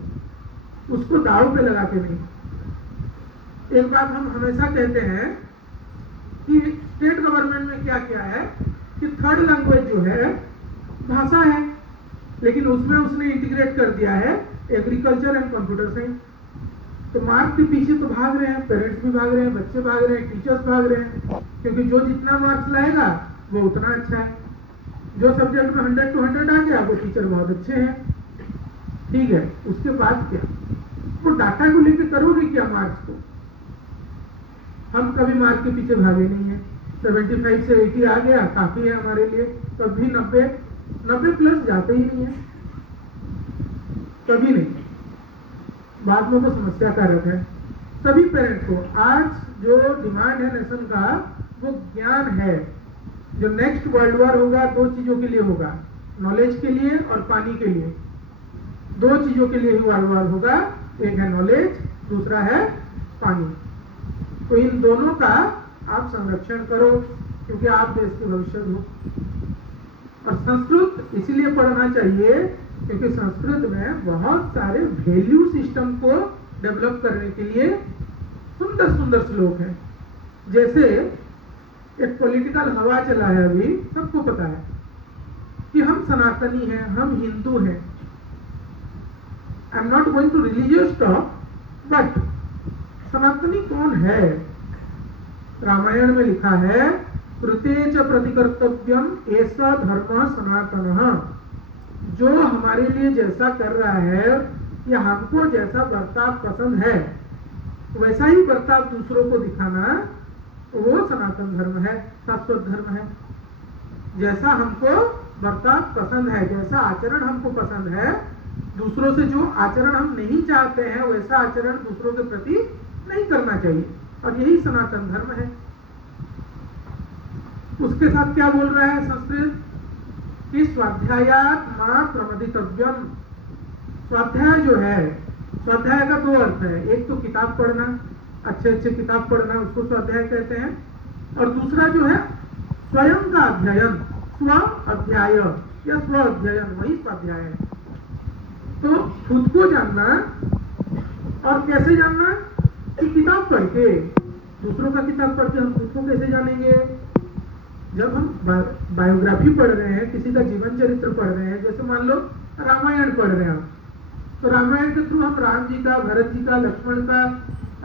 उसको दाव पे लगा के नहीं। एक बात हम हमेशा कहते हैं कि स्टेट गवर्नमेंट में क्या क्या है कि थर्ड लैंग्वेज जो है भाषा है, लेकिन उसमें उसने इंटीग्रेट कर दिया है एग्रीकल्चर एंड कंप्यूटर साइंस। तो मार्क्स के पीछे तो भाग रहे हैं, पेरेंट्स भी भाग रहे हैं, बच्चे भाग रहे हैं, टीचर्स भाग रहे हैं, क्योंकि जो जितना मार्क्स लाएगा वो उतना अच्छा है। जो सब्जेक्ट में 100 to 100 आ गया वो टीचर बहुत अच्छे हैं, ठीक है। उसके बाद क्या, वो डाटा को लेकर करोगे क्या मार्क्स को? हम कभी मार्क्स के पीछे भागे नहीं है। 75 से 80 आ गया काफी है हमारे लिए, कभी 90 प्लस जाते ही नहीं है, कभी नहीं। बाद में वो समस्या कारक है सभी पेरेंट्स को। आज जो डिमांड है नेशन का वो ज्ञान है। जो नेक्स्ट वर्ल्ड वॉर होगा दो चीजों के लिए होगा, नॉलेज के लिए और पानी के लिए। दो चीजों के लिए ही वर्ल्ड वॉर होगा, एक है नॉलेज, दूसरा है पानी। तो इन दोनों का आप संरक्षण करो, क्योंकि आप देश के भविष्य हो। और संस्कृत इसीलिए पढ़ना चाहिए क्योंकि संस्कृत में बहुत सारे वैल्यू सिस्टम को डेवलप करने के लिए सुंदर सुंदर श्लोक हैं। जैसे एक पॉलिटिकल हवा चला है अभी, सबको पता है कि हम सनातनी हैं, हम हिंदू हैं। I am not going to religious talk, but Sanatani कौन है? रामायण में लिखा है कृते च प्रतिकर्तव्यम ऐसा धर्म सनातन। जो हमारे लिए जैसा कर रहा है या हमको जैसा बर्ताव पसंद है वैसा ही बर्ताव दूसरों को दिखाना, वो सनातन धर्म है, शाश्वत धर्म है। जैसा हमको बर्ताव पसंद है, जैसा आचरण हमको पसंद है, दूसरों से जो आचरण हम नहीं चाहते हैं वैसा आचरण दूसरों के प्रति नहीं करना चाहिए, और यही सनातन धर्म है। उसके साथ क्या बोल रहा है संस्कृत कि स्वाध्यायात् मा प्रमदितव्यम। स्वाध्याय जो है, स्वाध्याय का दो अर्थ है, एक तो किताब पढ़ना, अच्छे अच्छे किताब पढ़ना, उसको स्वाध्याय कहते हैं, और दूसरा जो है स्वयं का अध्ययन, स्व अध्याय या स्व अध्ययन, वही स्वाध्याय है। तो खुद को जानना, और कैसे जानना कि किताब पढ़ के। दूसरों का किताब पढ़ के हम खुद को कैसे जानेंगे? जब हम बायोग्राफी पढ़ रहे हैं, किसी का जीवन चरित्र पढ़ रहे हैं, जैसे मान लो रामायण पढ़ रहे हैं, तो रामायण के थ्रू हम राम जी का, भरत जी का, लक्ष्मण का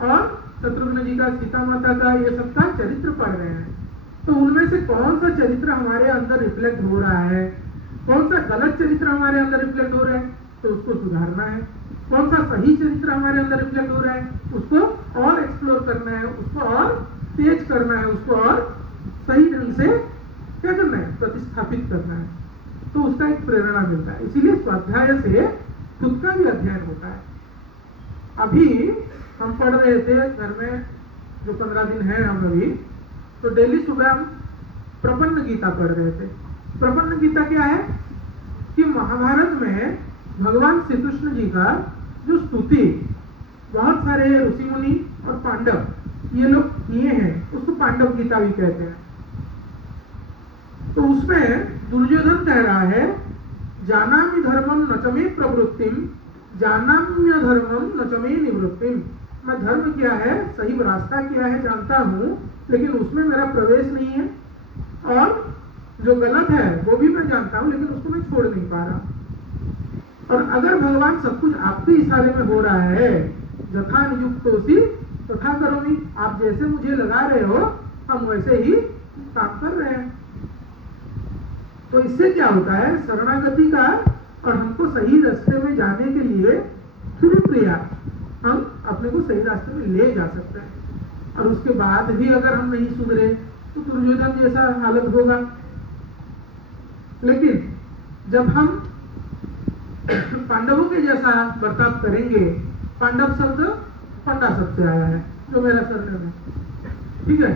और शत्रुघ्न जी का, सीता माता का, ये सबका चरित्र पढ़ रहे हैं। तो उनमें से कौन सा चरित्र हमारे अंदर रिफ्लेक्ट हो रहा है, कौन सा गलत चरित्र हमारे अंदर रिफ्लेक्ट हो रहा है, तो उसको सुधारना है। कौन सा सही चरित्र हमारे अंदर रिफ्लेक्ट हो रहा है, उसको और एक्सप्लोर करना है, उसको और तेज करना है, उसको और सही ढंग से क्या करना है, प्रतिस्थापित करना है। तो उसका एक प्रेरणा मिलता है। इसीलिए स्वाध्याय से खुद का भी अध्ययन होता है। अभी हम पढ़ रहे थे घर में, जो 15 दिन है हम अभी, तो डेली सुबह हम प्रपन्न गीता पढ़ रहे थे। प्रपन्न गीता क्या है कि महाभारत में भगवान श्री कृष्ण जी का जो स्तुति बहुत सारे ऋषि मुनि और पांडव ये लोग किए हैं, उसको पांडव गीता भी कहते हैं। तो उसमें दुर्योधन कह रहा है, जानामि धर्मम न च मे प्रवृत्तिम, जानाम्य धर्मम न च मे निवृत्तिम। मैं धर्म क्या है, सही रास्ता क्या है जानता हूँ, लेकिन उसमें मेरा प्रवेश नहीं है, और जो गलत है वो भी मैं जानता हूँ, लेकिन उसको मैं छोड़ नहीं पा रहा। और अगर भगवान सब कुछ आपके इशारे में हो रहा है, जथा नियुक्तोसि तथा करोमि, आप जैसे मुझे लगा रहे हो हम वैसे ही काम कर रहे हैं। तो इससे क्या होता है, शरणागति का और हमको सही रास्ते में जाने के लिए थ्रू प्रयास हम अपने को सही रास्ते में ले जा सकते हैं। और उसके बाद भी अगर हम नहीं सुधरे तो दुर्योधन जैसा हालत होगा। लेकिन जब हम पांडवों के जैसा बर्ताव करेंगे, पांडव शब्द पंडा शब्द से आया है, जो मेरा सरनेम है, ठीक है।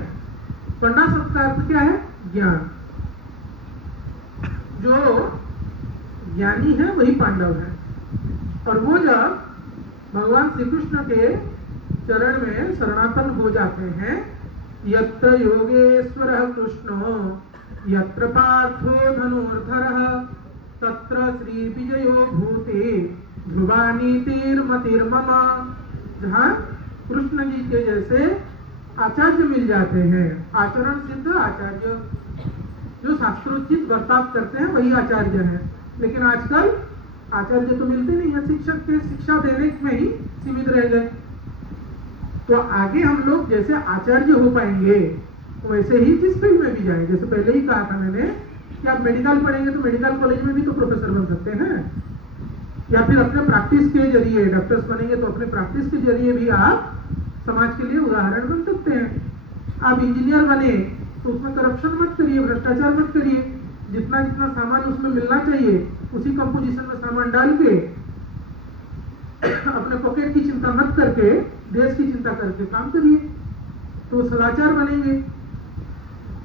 पंडा शब्द का अर्थ क्या है, ज्ञान। जो ज्ञानी है वही पांडव है। और वो जब भगवान श्री कृष्ण के चरण में शरणापन्न हो जाते हैं, यत्र योगेश्वरः कृष्णो यत्र पार्थो धनुर्धरः तत्र श्री विजयो भूते ध्रुवानीतिर्मतिर्मम। जहाँ कृष्ण जी के जैसे आचार्य मिल जाते हैं। आचरण सिद्ध आचार्य, जो शास्त्रोचित बर्ताव करते हैं वही आचार्य हैं। लेकिन आजकल आचार्य तो मिलते नहीं है, शिक्षक के शिक्षा देने में ही सीमित रह गए। तो आगे हम लोग जैसे आचार्य हो पाएंगे वैसे ही जिस फील्ड में भी जाएंगे, जैसे पहले ही कहा था मैंने कि आप मेडिकल पढ़ेंगे तो मेडिकल कॉलेज में भी तो प्रोफेसर बन सकते हैं, या फिर अपने प्रैक्टिस के जरिए डॉक्टर्स बनेंगे तो अपने प्रैक्टिस के जरिए भी आप समाज के लिए उदाहरण बन सकते हैं। आप इंजीनियर बने तो उसमें करप्शन मत करिए, भ्रष्टाचार मत करिए, जितना जितना सामान उसमें मिलना चाहिए उसी कंपोजिशन में सामान डाल के अपने पॉकेट की चिंता मत करके देश की चिंता करके काम करिए, तो सदाचार बनेंगे।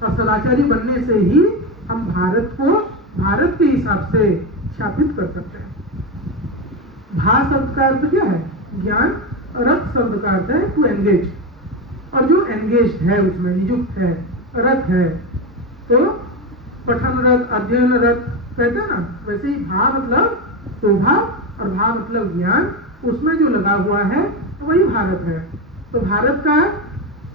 और सदाचारी बनने से ही हम भारत को भारत के हिसाब से स्थापित कर सकते हैं। भा शब्द का अर्थ क्या है? ज्ञान। रथ शब्द का अर्थ है टू एंगेज, और जो एंगेज है उसमें नियुक्त है, रथ है, तो पठन रथ, अध्ययन रथ कहते हैं ना, वैसे ही भा मतलब शोभा और भा मतलब ज्ञान, उसमें जो लगा हुआ है वही भारत है। तो भारत का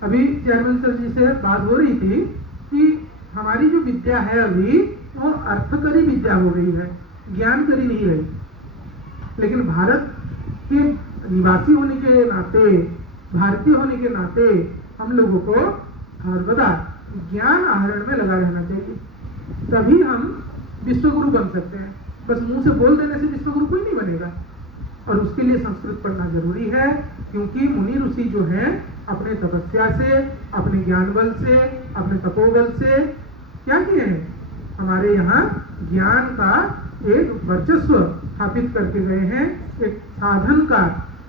अभी चेयरमैन सर जी से बात हो रही थी कि हमारी जो विद्या है अभी वो अर्थकरी विद्या हो गई है, ज्ञानकरी नहीं रही। लेकिन भारत के निवासी होने के नाते, भारतीय होने के नाते हम लोगों को सर्वदा ज्ञान आहरण में लगा रहना चाहिए, तभी हम विश्वगुरु बन सकते हैं। बस मुंह से बोल देने से विश्वगुरु कोई नहीं बनेगा, और उसके लिए संस्कृत पढ़ना जरूरी है, क्योंकि मुनि ऋषि जो हैं अपने तपस्या से, अपने ज्ञान बल से, अपने तपोबल से क्या किए हैं? हमारे यहाँ ज्ञान का एक वर्चस्व स्थापित करके गए हैं। एक साधन का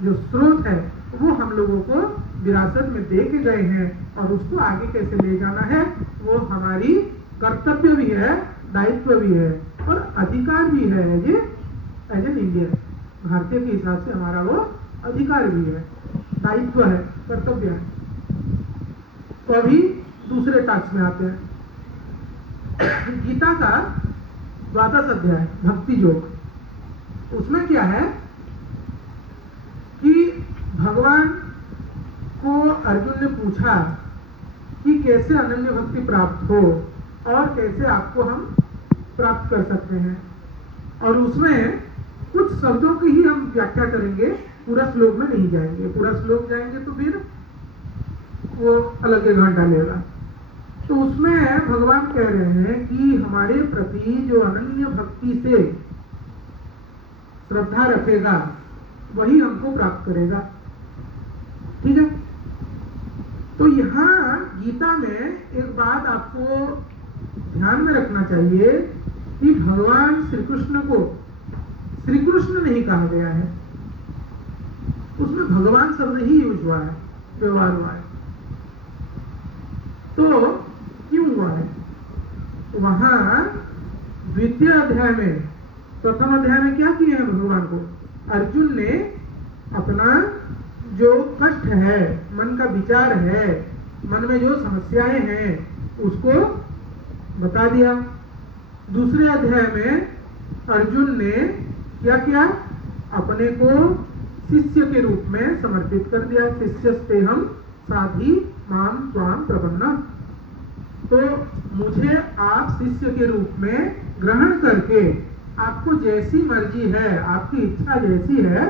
जो स्रोत है वो हम लोगों को विरासत में दे के गए हैं, और उसको आगे कैसे ले जाना है वो हमारी कर्तव्य भी है, दायित्व भी है और अधिकार भी है। एज एन इंडियन, भारतीय के हिसाब से हमारा वो अधिकार भी है, दायित्व है, कर्तव्य है। तो अभी दूसरे टास्क में आते हैं। गीता का 12वां अध्याय भक्ति योग, उसमें क्या है कि भगवान को अर्जुन ने पूछा कि कैसे अनन्य भक्ति प्राप्त हो और कैसे आपको हम प्राप्त कर सकते हैं, और उसमें कुछ शब्दों की ही हम व्याख्या करेंगे, पूरा श्लोक में नहीं जाएंगे। पूरा श्लोक जाएंगे तो फिर वो अलग एक घंटा लेगा। तो उसमें भगवान कह रहे हैं कि हमारे प्रति जो अनन्य भक्ति से श्रद्धा रखेगा वही हमको प्राप्त करेगा। ठीक है, तो यहाँ गीता में एक बात आपको ध्यान में रखना चाहिए कि भगवान श्री कृष्ण को श्री कृष्ण नहीं कहा गया है, उसमें भगवान शब्द ही यूज हुआ है, व्यवहार हुआ है। तो क्यों हुआ है? वहां द्वितीय अध्याय में, प्रथम अध्याय में क्या किए हैं भगवान को? अर्जुन ने अपना जो कष्ट है, मन का विचार है, मन में जो समस्याएं हैं उसको बता दिया। दूसरे अध्याय में अर्जुन ने क्या किया? अपने को शिष्य के रूप में समर्पित कर दिया। शिष्यस्तेहं साधि माम त्वाम प्रपन्ना, तो मुझे आप शिष्य के रूप में ग्रहण करके आपको जैसी मर्जी है, आपकी इच्छा जैसी है,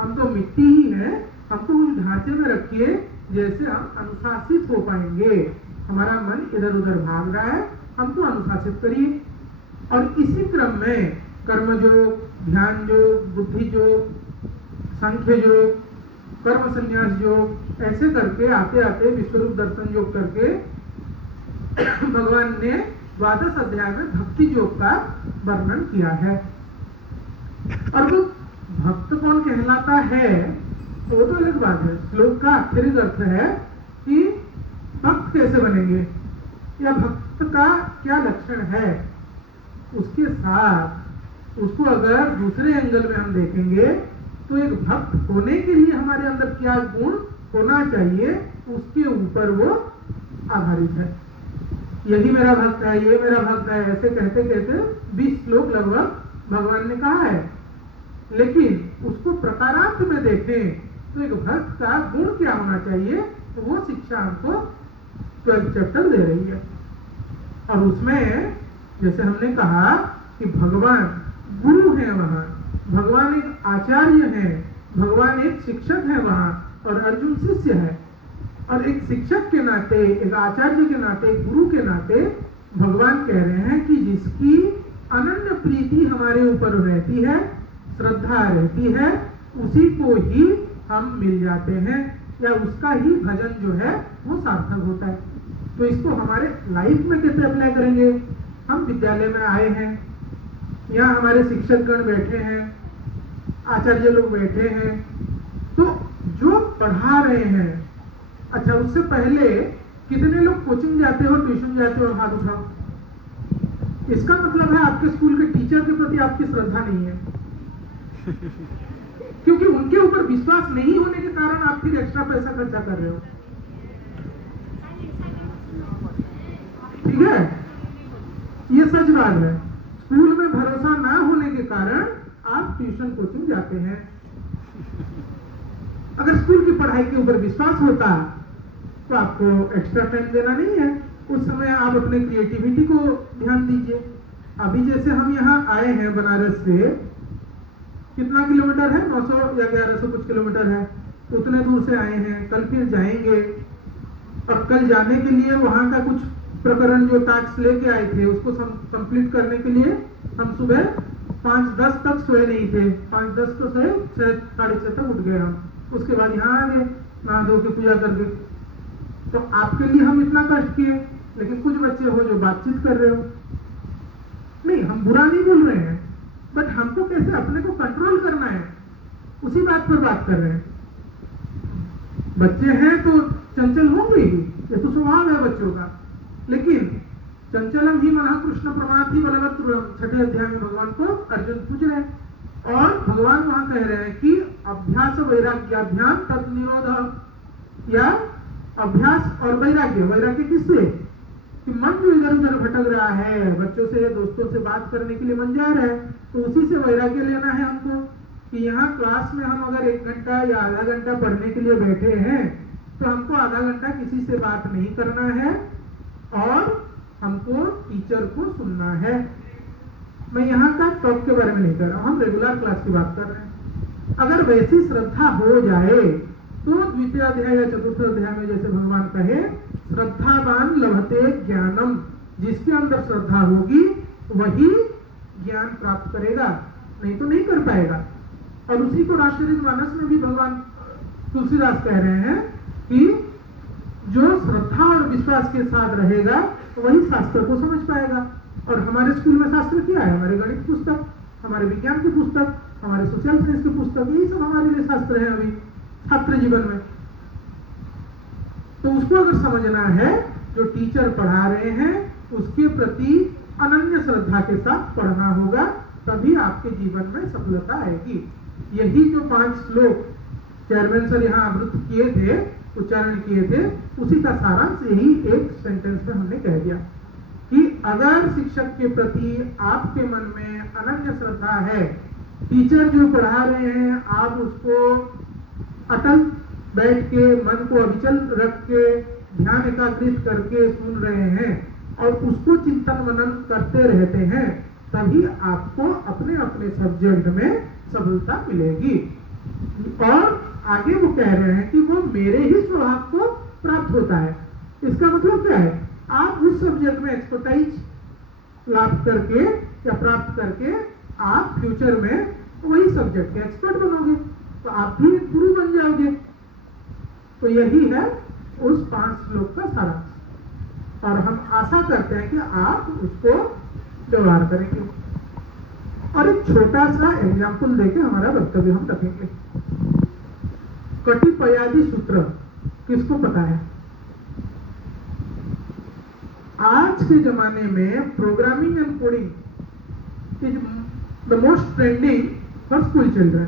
हम तो मिट्टी ही है, हमको उस ढांचे में रखिए जैसे हम अनुशासित हो पाएंगे। हमारा मन इधर उधर भाग रहा है, हमको अनुशासित करिए। और इसी क्रम में कर्म योग, ध्यान योग, बुद्धि योग, सांख्य योग, कर्म संन्यास योग, ऐसे करके आते आते विश्वरूप दर्शन योग करके भगवान ने 12वें अध्याय में भक्ति योग का वर्णन किया है। और वो भक्त कौन कहलाता है वो तो अलग बात है। श्लोक का आखिरी अर्थ है कि भक्त कैसे बनेंगे या भक्त का क्या लक्षण है, उसके साथ उसको अगर दूसरे एंगल में हम देखेंगे तो एक भक्त होने के लिए हमारे अंदर क्या गुण होना चाहिए उसके ऊपर वो आधारित है। यही मेरा भक्त है, ये मेरा भक्त है, ऐसे कहते कहते 20 श्लोक लगभग भगवान ने कहा है। लेकिन उसको प्रकारांत में देखें तो एक भक्त का गुण क्या होना चाहिए तो वो शिक्षा हमको 12th चैप्टर दे रही है। और उसमें जैसे हमने कहा कि भगवान गुरु है वहाँ, भगवान एक आचार्य है, भगवान एक शिक्षक है वहाँ, और अर्जुन शिष्य है। और एक शिक्षक के नाते, एक आचार्य के नाते, एक गुरु के नाते भगवान कह रहे हैं कि जिसकी अनन्य प्रीति हमारे ऊपर रहती है, श्रद्धा रहती है, उसी को ही हम मिल जाते हैं, या उसका ही भजन जो है वो सार्थक होता है। तो इसको हमारे लाइफ में कैसे अप्लाई करेंगे? हम विद्यालय में आए हैं, यहाँ हमारे शिक्षकगण बैठे हैं, आचार्य लोग बैठे हैं, तो जो पढ़ा रहे हैं, अच्छा उससे पहले कितने लोग कोचिंग जाते हो, ट्यूशन जाते हो? हाथ उठाओ। इसका मतलब है आपके स्कूल के टीचर के प्रति आपकी श्रद्धा नहीं है, क्योंकि उनके ऊपर विश्वास नहीं होने के कारण आप फिर एक्स्ट्रा पैसा खर्चा कर रहे हो। ठीक है, ये सच बात है। स्कूल में भरोसा ना होने के कारण आप ट्यूशन कोचिंग जाते हैं। अगर स्कूल की पढ़ाई के ऊपर विश्वास होता तो आपको एक्स्ट्रा टाइम देना नहीं है, उस समय आप अपने क्रिएटिविटी को ध्यान दीजिए। अभी जैसे हम यहाँ आए हैं बनारस से, कितना किलोमीटर है? 900 या 1100 कुछ किलोमीटर है, उतने दूर से आए हैं। कल फिर जाएंगे, और कल जाने के लिए वहाँ का कुछ प्रकरण जो टास्क लेके आए थे उसको कंप्लीट करने के लिए हम सुबह 5:10 तक सोए नहीं थे। 5:10 को सोए, 6 साढ़े 6 तक उठ गए हम। उसके बाद यहाँ आ गए, नहा धो के पूजा करके। तो आपके लिए हम इतना कष्ट किए, लेकिन कुछ बच्चे हो जो बातचीत कर रहे हो। नहीं, हम बुरा नहीं बोल रहे हैं, बट हमको कैसे अपने को कंट्रोल करना है, उसी बात पर बात कर रहे हैं। बच्चे हैं तो चंचल होंगे ही, ये तो स्वभाव है बच्चों का। लेकिन चंचलम ही मनः कृष्ण प्रमाथि बलवत्तुरम, 6ठे अध्याय में भगवान को अर्जुन पूछ रहे हैं, और भगवान वहां कह रहे हैं कि अभ्यास वैराग्याभ्याम तद निरोध, या अभ्यास और वैराग्य। वैराग्य किससे? कि मन जो इधर उधर भटक रहा है, बच्चों से दोस्तों से बात करने के लिए मन जा रहा है, तो उसी से वैराग्य लेना है हमको। कि यहाँ क्लास में हम अगर 1 घंटा या आधा घंटा पढ़ने के लिए बैठे हैं, तो हमको आधा घंटा किसी से बात नहीं करना है, और हमको टीचर को सुनना है। मैं यहाँ का टॉप के बारे में नहीं कर रहा हूँ, हम रेगुलर क्लास की बात कर रहे हैं। अगर वैसी श्रद्धा हो जाए तो 2 अध्याय या 4 अध्याय में जैसे भगवान कहे, श्रद्धावान लभते ज्ञानम, जिसके अंदर श्रद्धा होगी वही ज्ञान प्राप्त करेगा, नहीं तो नहीं कर पाएगा। और उसी को रामचरितमानस में भी भगवान तुलसीदास कह रहे हैं कि जो श्रद्धा और विश्वास के साथ रहेगा वही शास्त्र को समझ पाएगा। और हमारे स्कूल में शास्त्र क्या है? हमारे गणित पुस्तक, हमारे विज्ञान की पुस्तक, हमारे सोशल साइंस की पुस्तक, यही सब हमारे लिए शास्त्र है अभी छात्र जीवन में। तो उसको अगर समझना है, जो टीचर पढ़ा रहे हैं उसके प्रति अनन्य श्रद्धा के साथ पढ़ना होगा, तभी आपके जीवन में सफलता आएगी। यही जो 5 श्लोक चेयरमैन सर यहाँ आवृत्त किए थे, उच्चारण किए थे, उसी का सारांश यही एक सेंटेंस में हमने कह दिया कि अगर शिक्षक के प्रति आपके मन में अनन्य श्रद्धा है, टीचर जो पढ़ा रहे हैं आप उसको अटल बैठ के, मन को अविचल रख के, ध्यान एकाग्रित करके सुन रहे हैं और उसको चिंतन मनन करते रहते हैं, तभी आपको अपने अपने सब्जेक्ट में सफलता मिलेगी। और आगे वो कह रहे हैं कि वो मेरे ही स्वभाव को प्राप्त होता है। इसका मतलब क्या है? आप उस सब्जेक्ट में एक्सपर्टाइज लाभ करके या प्राप्त करके आप फ्यूचर में वही सब्जेक्ट के एक्सपर्ट बनोगे, तो आप भी एक गुरु बन जाओगे। तो यही है उस 5 श्लोक का सारांश, और हम आशा करते हैं कि आप उसको व्यवहार करेंगे। और एक छोटा सा एग्जाम्पल देके हमारा वक्तव्य हम रखेंगे। कटिपयादि सूत्र किसको पता है? आज के जमाने में programming and coding is the most trending for school children,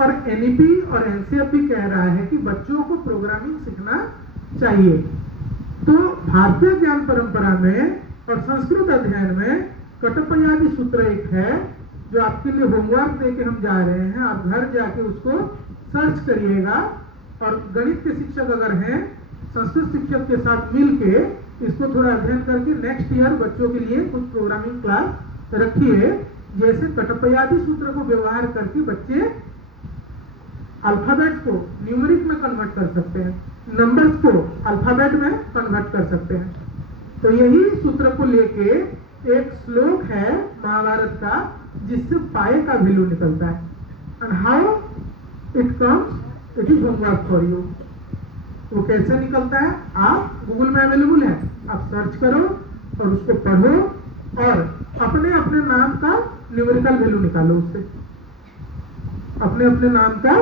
और एनईपी और एनसीएफ भी कह रहा है कि बच्चों को प्रोग्रामिंग सीखना चाहिए। तो भारतीय ज्ञान परंपरा में और संस्कृत अध्ययन में कटिपयादि सूत्र एक है, जो आपके लिए होमवर्क देके हम जा रहे हैं। आप घर जाके उसको सर्च करिएगा, और गणित के शिक्षक अगर हैं संस्कृत शिक्षक के साथ मिल के इसको थोड़ा अध्ययन करके नेक्स्ट ईयर बच्चों के लिए कुछ प्रोग्रामिंग क्लास रखिए, जैसे कटपयादि सूत्र को व्यवहार करके बच्चे अल्फाबेट को न्यूमेरिक में कन्वर्ट कर सकते हैं, नंबर्स को अल्फाबेट में कन्वर्ट कर सकते हैं। तो यही सूत्र को लेके एक श्लोक है महाभारत का जिससे पाए का वैल्यू निकलता है। And how it comes, it is homework for you. वो कैसे निकलता है, आप गूगल में अवेलेबल है, आप सर्च करो और उसको पढ़ो और अपने अपने नाम का न्यूमेरिकल वैल्यू निकालो, उससे अपने अपने नाम का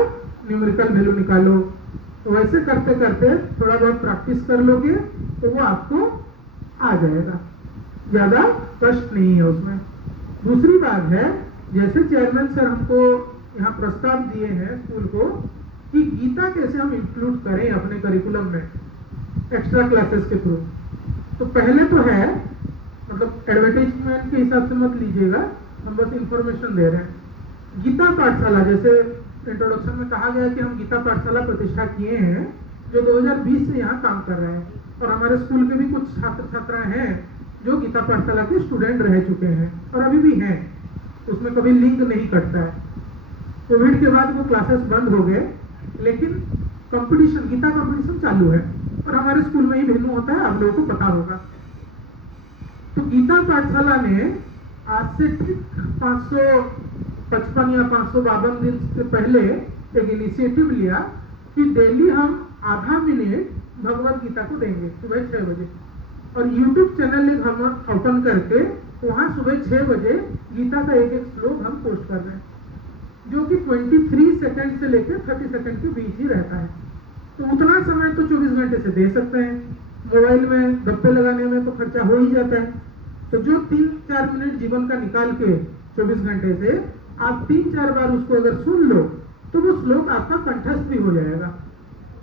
न्यूमेरिकल वैल्यू निकालो। तो वैसे करते करते थोड़ा बहुत प्रैक्टिस कर लोगे तो वो आपको आ जाएगा, ज्यादा कष्ट नहीं है उसमें। दूसरी बात है, जैसे चेयरमैन सर हमको यहाँ प्रस्ताव दिए हैं स्कूल को कि गीता कैसे हम इंक्लूड करें अपने करिकुलम में एक्स्ट्रा क्लासेस के थ्रू। तो पहले तो है, मतलब एडवर्टाइजमेंट के हिसाब से मत लीजिएगा, हम बस इंफॉर्मेशन दे रहे हैं। गीता पाठशाला, जैसे इंट्रोडक्शन में कहा गया कि हम गीता पाठशाला प्रतिष्ठा किए हैं जो 2020 से यहाँ काम कर रहे हैं, और हमारे स्कूल के भी कुछ छात्र छात्राएं हैं जो गीता पाठशाला के स्टूडेंट रह चुके हैं और अभी भी हैं, उसमें कभी लिंक नहीं कटता है। कोविड के बाद वो क्लासेस बंद हो गए, लेकिन कंपटीशन, गीता कंपटीशन चालू है और हमारे स्कूल में ही भेनू होता है, आप लोगों को पता होगा। तो गीता पाठशाला ने आज से ठीक 555 या 552 दिन से पहले एक इनिशिएटिव लिया कि डेली हम आधा मिनट भगवत गीता को देंगे सुबह 6 बजे, और YouTube चैनल एक हम ओपन करके वहाँ सुबह 6 बजे गीता का एक एक श्लोक हम पोस्ट कर रहे हैं, जो कि 23 सेकंड से लेकर 30 सेकंड के बीच ही रहता है। तो उतना समय तो 24 घंटे से दे सकते हैं, मोबाइल में गप्पे लगाने में तो खर्चा हो ही जाता है। तो जो 3-4 मिनट जीवन का निकाल के 24 घंटे से आप 3-4 बार उसको अगर सुन लो तो वो श्लोक आपका कंठस्थ भी हो जाएगा,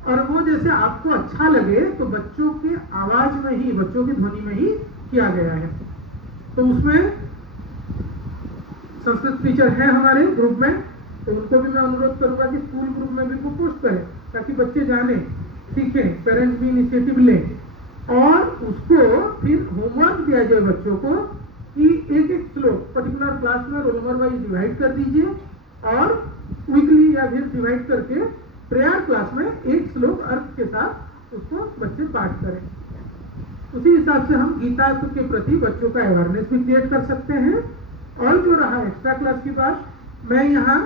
और वो जैसे आपको अच्छा लगे तो बच्चों की आवाज में ही, बच्चों की ध्वनि में ही किया गया है। तो उसमें संस्कृत टीचर है हमारे ग्रुप में, तो उनको भी मैं अनुरोध करूंगा कि स्कूल ग्रुप में भी वो पोस्ट करें ताकि बच्चे जाने, सीखें, पेरेंट्स भी इनिशिएटिव लें, और उसको फिर होमवर्क दिया जाए बच्चों को कि एक एक श्लोक पर्टिकुलर क्लास में रोल नंबर वाइज डिवाइड कर दीजिए, और वीकली या फिर डिवाइड करके प्रेयर क्लास में एक श्लोक अर्थ के साथ उसको बच्चे पाठ करें। उसी हिसाब से हम गीता के प्रति बच्चों का अवेयरनेस भी क्रिएट कर सकते हैं। और जो रहा एक्स्ट्रा क्लास की बात, मैं यहाँ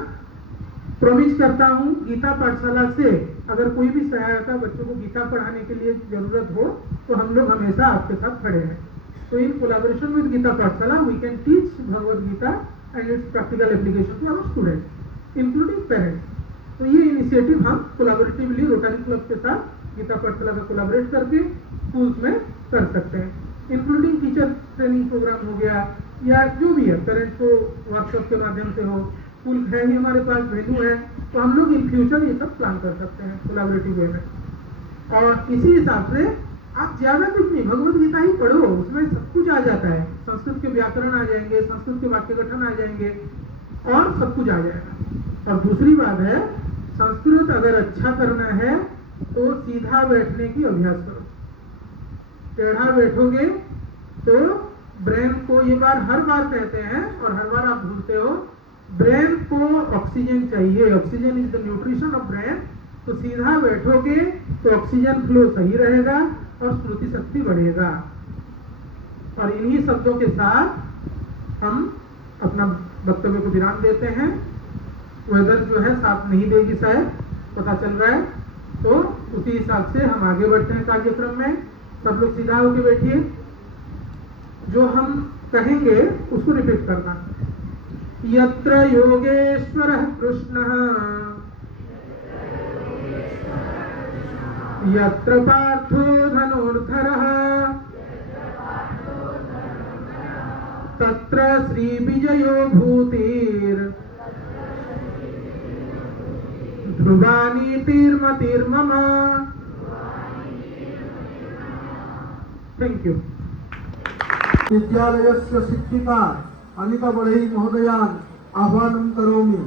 प्रोमिस करता हूँ गीता पाठशाला से अगर कोई भी सहायता बच्चों को गीता पढ़ाने के लिए जरूरत हो तो हम लोग हमेशा आपके साथ खड़े हैं। तो in collaboration with Gita Pathshala we can teach Bhagavad Gita and its practical application to our students including parents. तो ये इनिशिएटिव हम कोलैबोरेटिवली रोटरी क्लब के साथ गीता पाठशाला का कोलैबोरेट करके स्कूल्स में कर सकते हैं, इंक्लूडिंग टीचर ट्रेनिंग प्रोग्राम हो गया या जो भी है, पेरेंट्स को वर्कशॉप के माध्यम से हो, स्कूल है ही हमारे पास, वेन्यू है, तो हम लोग इन फ्यूचर ये सब प्लान कर सकते हैं कोलैबोरेटिव वे में। और इसी हिसाब से आप ज्यादा कुछ नहीं, भगवद गीता ही पढ़ो, उसमें सब कुछ आ जाता है, संस्कृत के व्याकरण आ जाएंगे, संस्कृत के वाक्य गठन आ जाएंगे और सब कुछ आ जाएगा। और दूसरी बात है, संस्कृत अगर अच्छा करना है तो सीधा बैठने की अभ्यास करो। टेढ़ा बैठोगे तो ब्रेन को, ये बार हर बार कहते हैं और हर बार आप भूलते हो, ब्रेन को ऑक्सीजन चाहिए, oxygen is the nutrition of brain. तो सीधा बैठोगे तो ऑक्सीजन फ्लो सही रहेगा और स्मृति शक्ति बढ़ेगा। और इन्हीं शब्दों के साथ हम अपना वक्तव्य को विराम देते हैं। वेदर जो है साथ नहीं देगी शायद, पता चल रहा है, तो उसी हिसाब से हम आगे बढ़ते हैं कार्यक्रम में। सब लोग सीधा होकर बैठिए, जो हम कहेंगे उसको रिपीट करना। यत्र योगेश्वरः कृष्णः यत्र पार्थो धनुर्धरः तत्र श्रीविजयो भूतिर् ध्रुवानीतिर्मतिर्मम। Thank you. विद्यालयस्य शिक्षिका अनिता बड़ई महोदयान् आह्वानं करोमि।